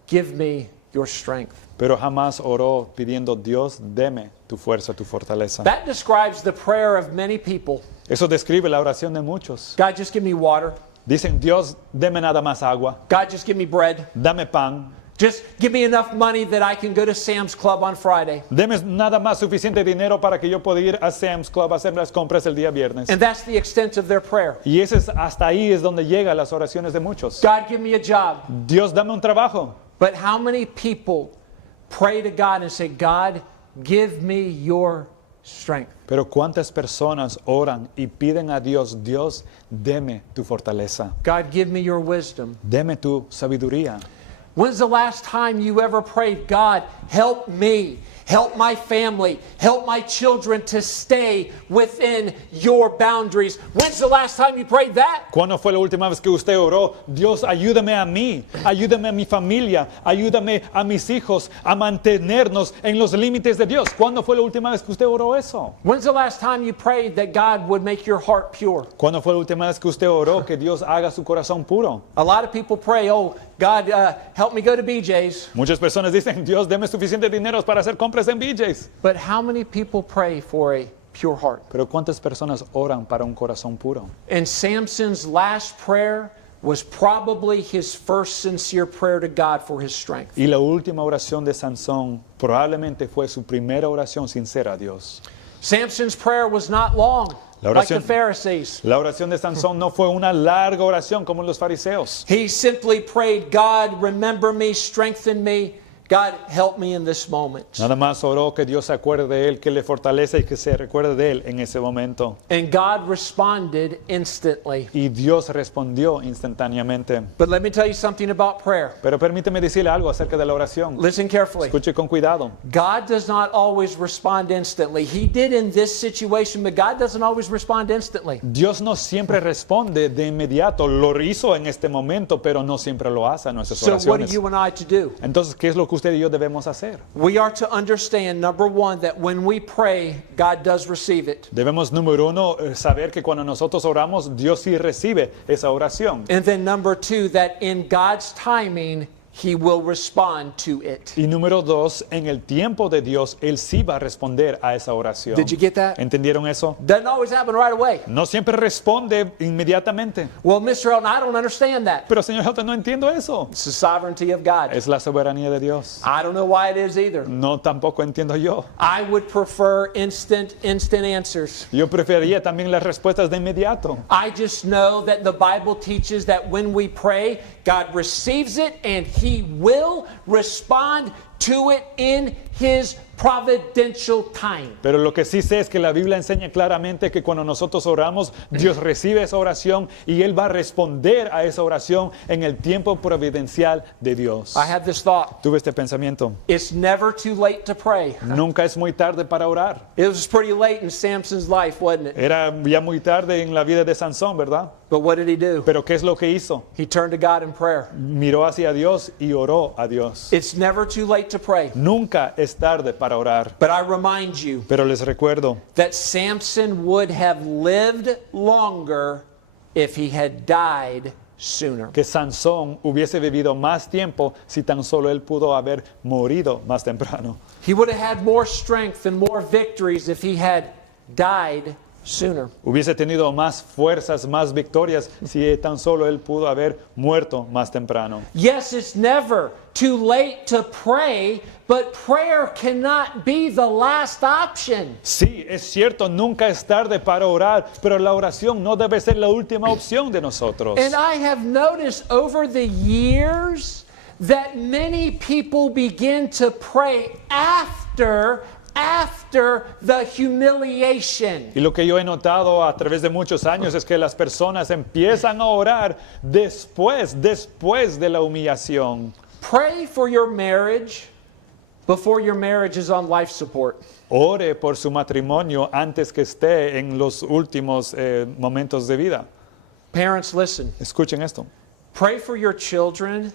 give me your strength. Pero jamás oró pidiendo, Dios, deme tu fuerza, tu fortaleza. That describes the prayer of many people. Eso describe la oración de muchos. God, just give me water. Dicen, Dios, deme nada más agua, God, just give me bread. dame pan, Just give me enough money that I can go to Sam's Club on Friday. deme nada más suficiente dinero para que yo pueda ir a Sam's Club a hacer las compras el día viernes. And that's the extent of their prayer. Y hasta ahí es donde llegan las oraciones de muchos. God, give me a job. Dios, dame un trabajo. But how many people pray to God and say, God, give me your strength? Pero cuántas personas oran y piden a Dios, Dios, deme tu fortaleza, God, give me your wisdom. deme tu sabiduría. When's the last time you ever prayed, God, help me, help my family, help my children to stay within your boundaries? When's the last time you prayed that? ¿Cuándo fue la última vez que usted oró? Dios, ayúdame a mí, ayúdame a mi familia, ayúdame a mis hijos a mantenernos en los límites de Dios. ¿Cuándo fue la última vez que usted oró eso? When's the last time you prayed that God would make your heart pure? ¿Cuándo fue la última vez que usted oró que Dios haga su corazón puro? A lot of people pray, oh, God, help me go to BJ's. Muchas personas dicen, Dios, deme suficiente dinero para hacer compras en BJ's. But how many people pray for a pure heart? Pero ¿cuántas personas oran para un corazón puro? And Samson's last prayer was probably his first sincere prayer to God for his strength. Y la última oración de Sansón probablemente fue su primera oración sincera a Dios. Samson's prayer was not long, La like the oración- Pharisees. La oración de Sansón no fue una larga oración como los fariseos. He simply prayed, God, remember me, strengthen me. God, help me in this moment. Nada más oró que Dios se acuerde de él, que le fortalece y que se recuerde de él en ese momento. And God responded instantly. Y Dios respondió instantáneamente. But let me tell you something about prayer. Pero permíteme decirle algo acerca de la oración. Listen carefully. Escuche con cuidado. God does not always respond instantly. He did in this situation, but God doesn't always respond instantly. Dios no siempre responde de inmediato. Lo hizo en este momento, pero no siempre lo hace en nuestras So what are oraciones. you and I to do? Entonces, ¿qué es lo que usted y yo debemos hacer? We are to understand, number one, that when we pray, God does receive it. Debemos, número uno, saber que cuando nosotros oramos, Dios sí recibe esa oración. And then number two, that in God's timing, He will respond to it. Y número dos, en el tiempo de Dios, Él sí va a responder a esa oración. Did you get that? ¿Entendieron eso? Doesn't always happen right away. No siempre responde inmediatamente. Well, Mr. Elton, I don't understand that. Pero Señor Helton, no entiendo eso. It's the sovereignty of God. Es la soberanía de Dios. I don't know why it is either. No, tampoco entiendo yo. I would prefer instant answers. Yo preferiría también las respuestas de inmediato. I just know that the Bible teaches that when we pray, God receives it and He will respond to it in His providential time. Pero lo que sí sé es que la Biblia enseña claramente que cuando nosotros oramos, Dios recibe esa oración y Él va a responder a esa oración en el tiempo providencial de Dios. I had this thought. Tuve este pensamiento. It's never too late to pray. Nunca es muy tarde para orar. It was pretty late in Samson's life, wasn't it? Era ya muy tarde en la vida de Sansón, ¿verdad? But what did he do? Pero ¿qué es lo que hizo? He turned to God in prayer. Miró hacia Dios y oró a Dios. It's never too late to pray. Nunca es tarde para orar. But I remind you Pero les recuerdo that Samson would have lived longer if he had died sooner. que Sansón hubiese vivido más tiempo si tan solo él pudo haber morido más temprano. He would have had more strength and more victories if he had died sooner. Hubiese tenido más fuerzas, más victorias si tan solo él pudo haber muerto más temprano. Yes, it's never too late to pray, but prayer cannot be the last option. Sí, es cierto, nunca es tarde para orar, pero la oración no debe ser la última opción de nosotros. And I have noticed over the years that many people begin to pray after the humiliation. Y lo que yo he notado a través de muchos años es que las personas empiezan a orar después de la humillación. Pray for your marriage. before your marriage is on life support. Ore por su matrimonio antes que esté en los últimos momentos de vida. Parents, listen. Escuchen esto. Pray for your children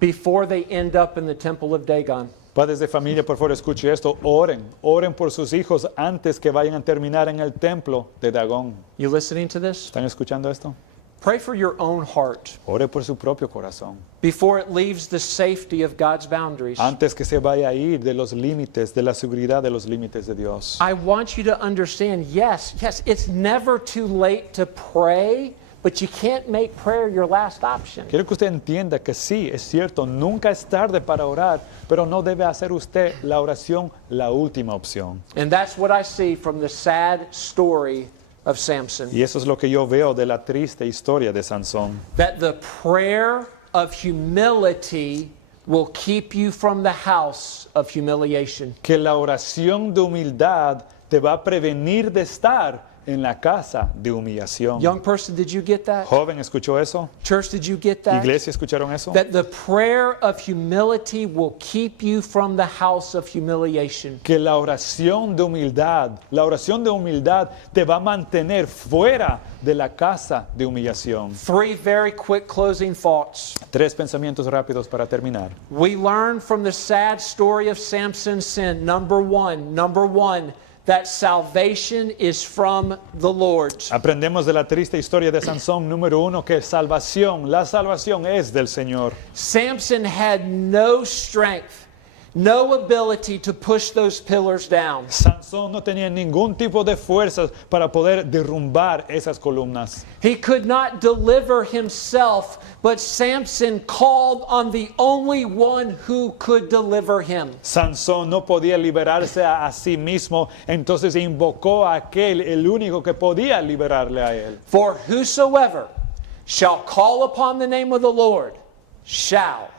before they end up in the temple of Dagon. Padres de familia, por favor, escuchen esto. Oren por sus hijos antes que vayan a terminar en el templo de Dagón. You listening to this? ¿Están escuchando esto? Pray for your own heart Ore por su propio corazón. before it leaves the safety of God's boundaries. Antes que se vaya a ir de los límites, de la seguridad de los límites de Dios. I want you to understand, yes, it's never too late to pray, but you can't make prayer your last option. Quiero que usted entienda que sí, es cierto, nunca es tarde para orar, pero no debe hacer usted la oración la última opción. And that's what I see from the sad story of Samson. Y eso es lo que yo veo de la triste historia de Sansón. That the prayer of humility will keep you from the house of humiliation. Que la oración de humildad te va a prevenir de estar en la casa de humillación. Young person, did you get that? Joven, ¿escuchó eso? Church, did you get that? Iglesia, ¿escucharon eso? That the prayer of humility will keep you from the house of humiliation. Que la oración de humildad te va a mantener fuera de la casa de humillación. 3 very quick closing thoughts. 3 pensamientos rápidos para terminar. We learn from the sad story of Samson's sin, number one, that salvation is from the Lord. Aprendemos de la triste historia de Sansón, número 1, que la salvación es del Señor. Samson had no strength, no ability to push those pillars down. Sansón no tenía ningún tipo de fuerzas para poder derrumbar esas columnas. He could not deliver himself, but Samson called on the only one who could deliver him. Sansón no podía liberarse a sí mismo, entonces invocó a aquel, el único que podía liberarle a él. For whosoever shall call upon the name of the Lord shall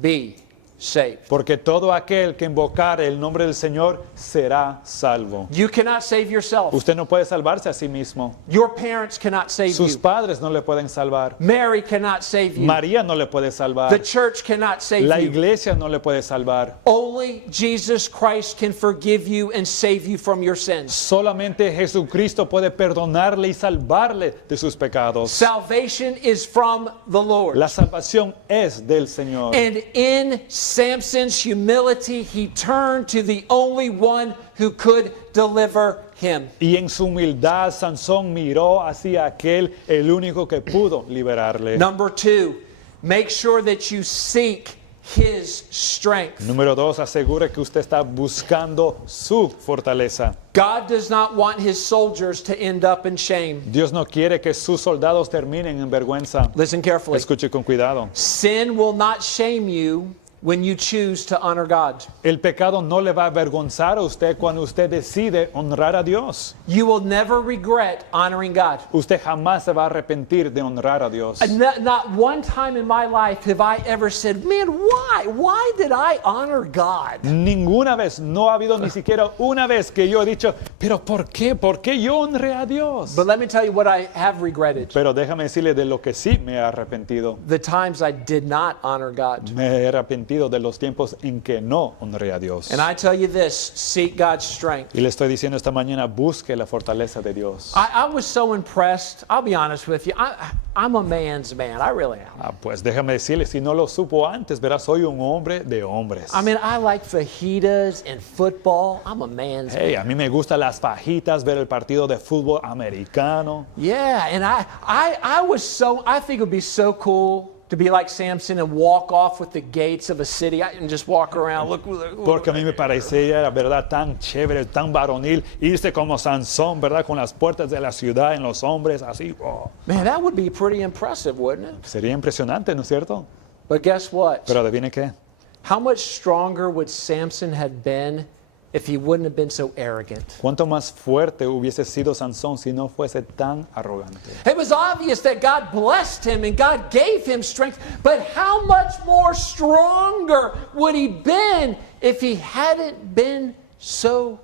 be saved. Porque todo aquel que invocar el nombre del Señor será salvo. You cannot save yourself. Usted no puede salvarse a sí mismo. Your parents cannot save Sus you. padres no le pueden salvar. Mary cannot save you. María no le puede salvar. The church cannot save La you. iglesia no le puede salvar. Only Jesus Christ can forgive you and save you from your sins. Solamente Jesucristo puede perdonarle y salvarle de sus pecados. Salvation is from the Lord. La salvación es del Señor. And in Samson's humility, he turned to the only one who could deliver him. Y en su humildad, Sansón miró hacia aquel, el único que pudo liberarle. Number 2, make sure that you seek his strength. Número 2, asegure que usted está buscando su fortaleza. God does not want his soldiers to end up in shame. Dios no quiere que sus soldados terminen en vergüenza. Listen carefully. Escuche con cuidado. Sin will not shame you when you choose to honor God. El pecado no le va a avergonzar a usted cuando usted decide honrar a Dios. You will never regret honoring God. Usted jamás se va a arrepentir de honrar a Dios. Not one time in my life have I ever said, man, why? Why did I honor God? Ninguna vez, no ha habido ni siquiera una vez que yo he dicho, pero ¿por qué? ¿Por qué yo honré a Dios? But let me tell you what I have regretted. Pero déjame decirle de lo que sí me he arrepentido. The times I did not honor God. Me he arrepentido de los tiempos en que no honré a Dios. And I tell you this, seek God's strength. Y le estoy diciendo esta mañana, busque la fortaleza de Dios. I was so impressed. I'll be honest with you. I'm a man's man. I really am. Pues déjame decirle, si no lo supo antes, verás, soy un hombre de hombres. I mean, I like fajitas and football. I'm a man's man. Hey, a mí me gustan las fajitas, ver el partido de fútbol americano. Yeah, and I think it would be so cool to be like Samson and walk off with the gates of a city and just walk around. Look. Porque a mí me parecía, la verdad, tan chévere, tan varonil, irse como Sansón, ¿verdad? Con las puertas de la ciudad en los hombres, así. Oh. Man, that would be pretty impressive, wouldn't it? Sería impresionante, ¿no es cierto? But guess what? Pero adivine qué. How much stronger would Samson have been if he wouldn't have been so arrogant? ¿Cuánto más fuerte hubiese sido Sansón si no fuese tan arrogante? It was obvious that God blessed him and God gave him strength, but how much more stronger would he been if he hadn't been so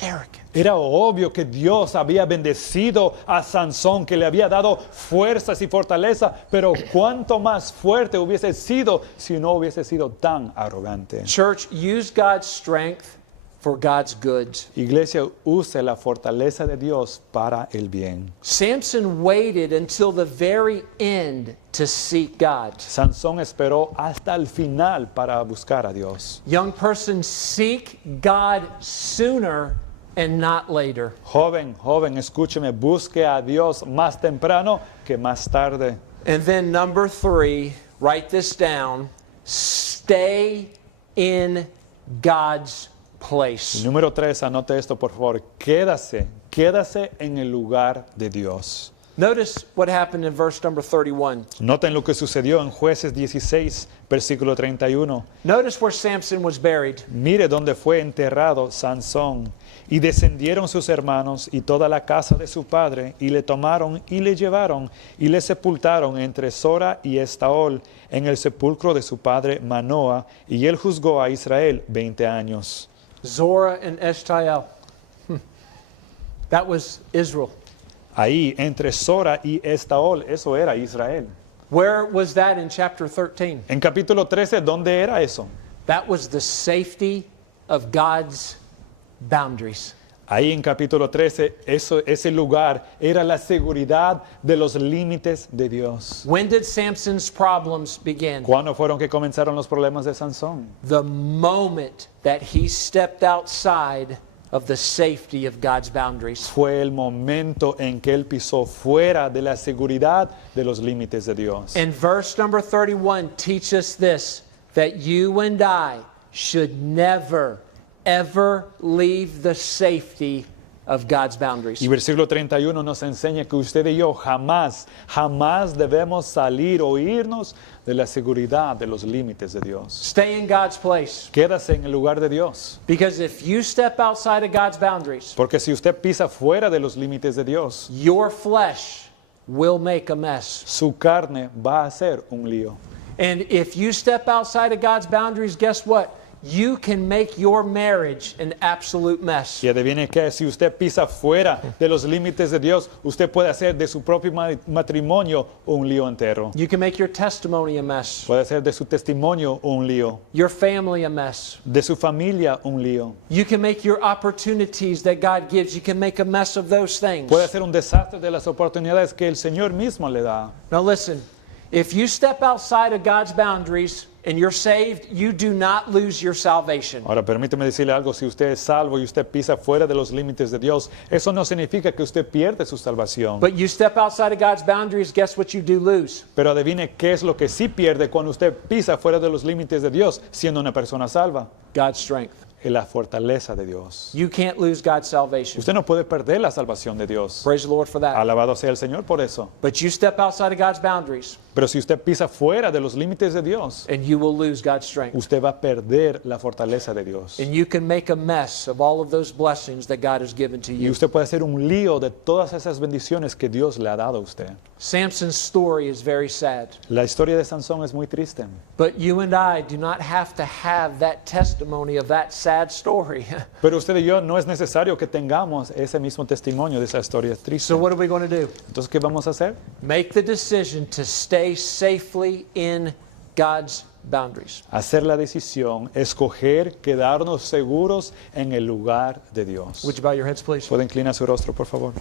arrogant. Era obvio que Dios había bendecido a Sansón, que le había dado fuerzas y fortaleza, pero cuánto más fuerte hubiese sido si no hubiese sido tan arrogante. Church, use God's strength for God's goods. Iglesia, use la fortaleza de Dios para el bien. Samson waited until the very end to seek God. Sansón esperó hasta el final para buscar a Dios. Young person, seek God sooner and not later. Joven, escúcheme, busque a Dios más temprano que más tarde. And then number 3, write this down, stay in God's place. Número 3, anote esto por favor. Quédase en el lugar de Dios. Notice what happened in verse number 31. Noten lo que sucedió en Jueces 16, versículo 31. Notice where Samson was buried. Mire dónde fue enterrado Sansón. Y descendieron sus hermanos y toda la casa de su padre, y le tomaron y le llevaron, y le sepultaron entre Sora y Estaol, en el sepulcro de su padre Manoah, y él juzgó a Israel 20 años. Zorah and Eshtael. That was Israel. Ahí, entre Sora y Estaol, eso era Israel. Where was that in chapter 13? En capítulo 13, ¿dónde era eso? That was the safety of God's boundaries. Ahí en capítulo 13, ese lugar era la seguridad de los límites de Dios. When did Samson's problems begin? ¿Cuándo fueron que comenzaron los problemas de Sansón? The moment that he stepped outside of the safety of God's boundaries. Fue el momento en que él pisó fuera de la seguridad de los límites de Dios. And verse number 31 teach us this, that you and I should never, ever leave the safety of God's boundaries. Y versículo 31 nos enseña que usted y yo jamás debemos salir o irnos de la seguridad de los límites de Dios. Stay in God's place. Quédase en el lugar de Dios. Because if you step outside of God's boundaries, Porque si usted pisa fuera de los límites de Dios, your flesh will make a mess. su carne va a hacer un lío. And if you step outside of God's boundaries, guess what? You can make your marriage an absolute mess. Y adivine que si usted pisa fuera de los límites de Dios, usted puede hacer de su propio matrimonio un lío entero. You can make your testimony a mess. Puede hacer de su testimonio un lío, Your family a mess. de su familia un lío. You can make your opportunities that God gives, you can make a mess of those things. Puede ser un desastre de las oportunidades que el Señor mismo le da. Now listen, if you step outside of God's boundaries and you're saved, you do not lose your salvation. Ahora, permíteme decirle algo, si usted es salvo y usted pisa fuera de los límites de Dios, eso no significa que usted pierde su salvación. But you step outside of God's boundaries, guess what you do lose? Pero adivine qué es lo que sí pierde cuando usted pisa fuera de los límites de Dios, siendo una persona salva. God's strength. Es la fortaleza de Dios. You can't lose God's salvation. Usted no puede perder la salvación de Dios. Praise the Lord for that. Alabado sea el Señor por eso. But you step outside of God's boundaries Pero si usted pisa fuera de los límites de Dios, and you will lose God's strength. usted va a perder la fortaleza de Dios. And you can make a mess of all of those blessings that God has given to Y you. usted puede hacer un lío de todas esas bendiciones que Dios le ha dado a usted. Samson's story is very sad. La historia de Sansón es muy triste. But you and I do not have to have that testimony of that sad story. Pero usted y yo no es necesario que tengamos ese mismo testimonio de esa historia triste. So what are we going to do? Entonces, ¿qué vamos a hacer? Make the decision to stay safely in God's boundaries. Hacer la decisión, escoger quedarnos seguros en el lugar de Dios. Would you bow your heads, please? ¿Puede inclinar su rostro, por favor?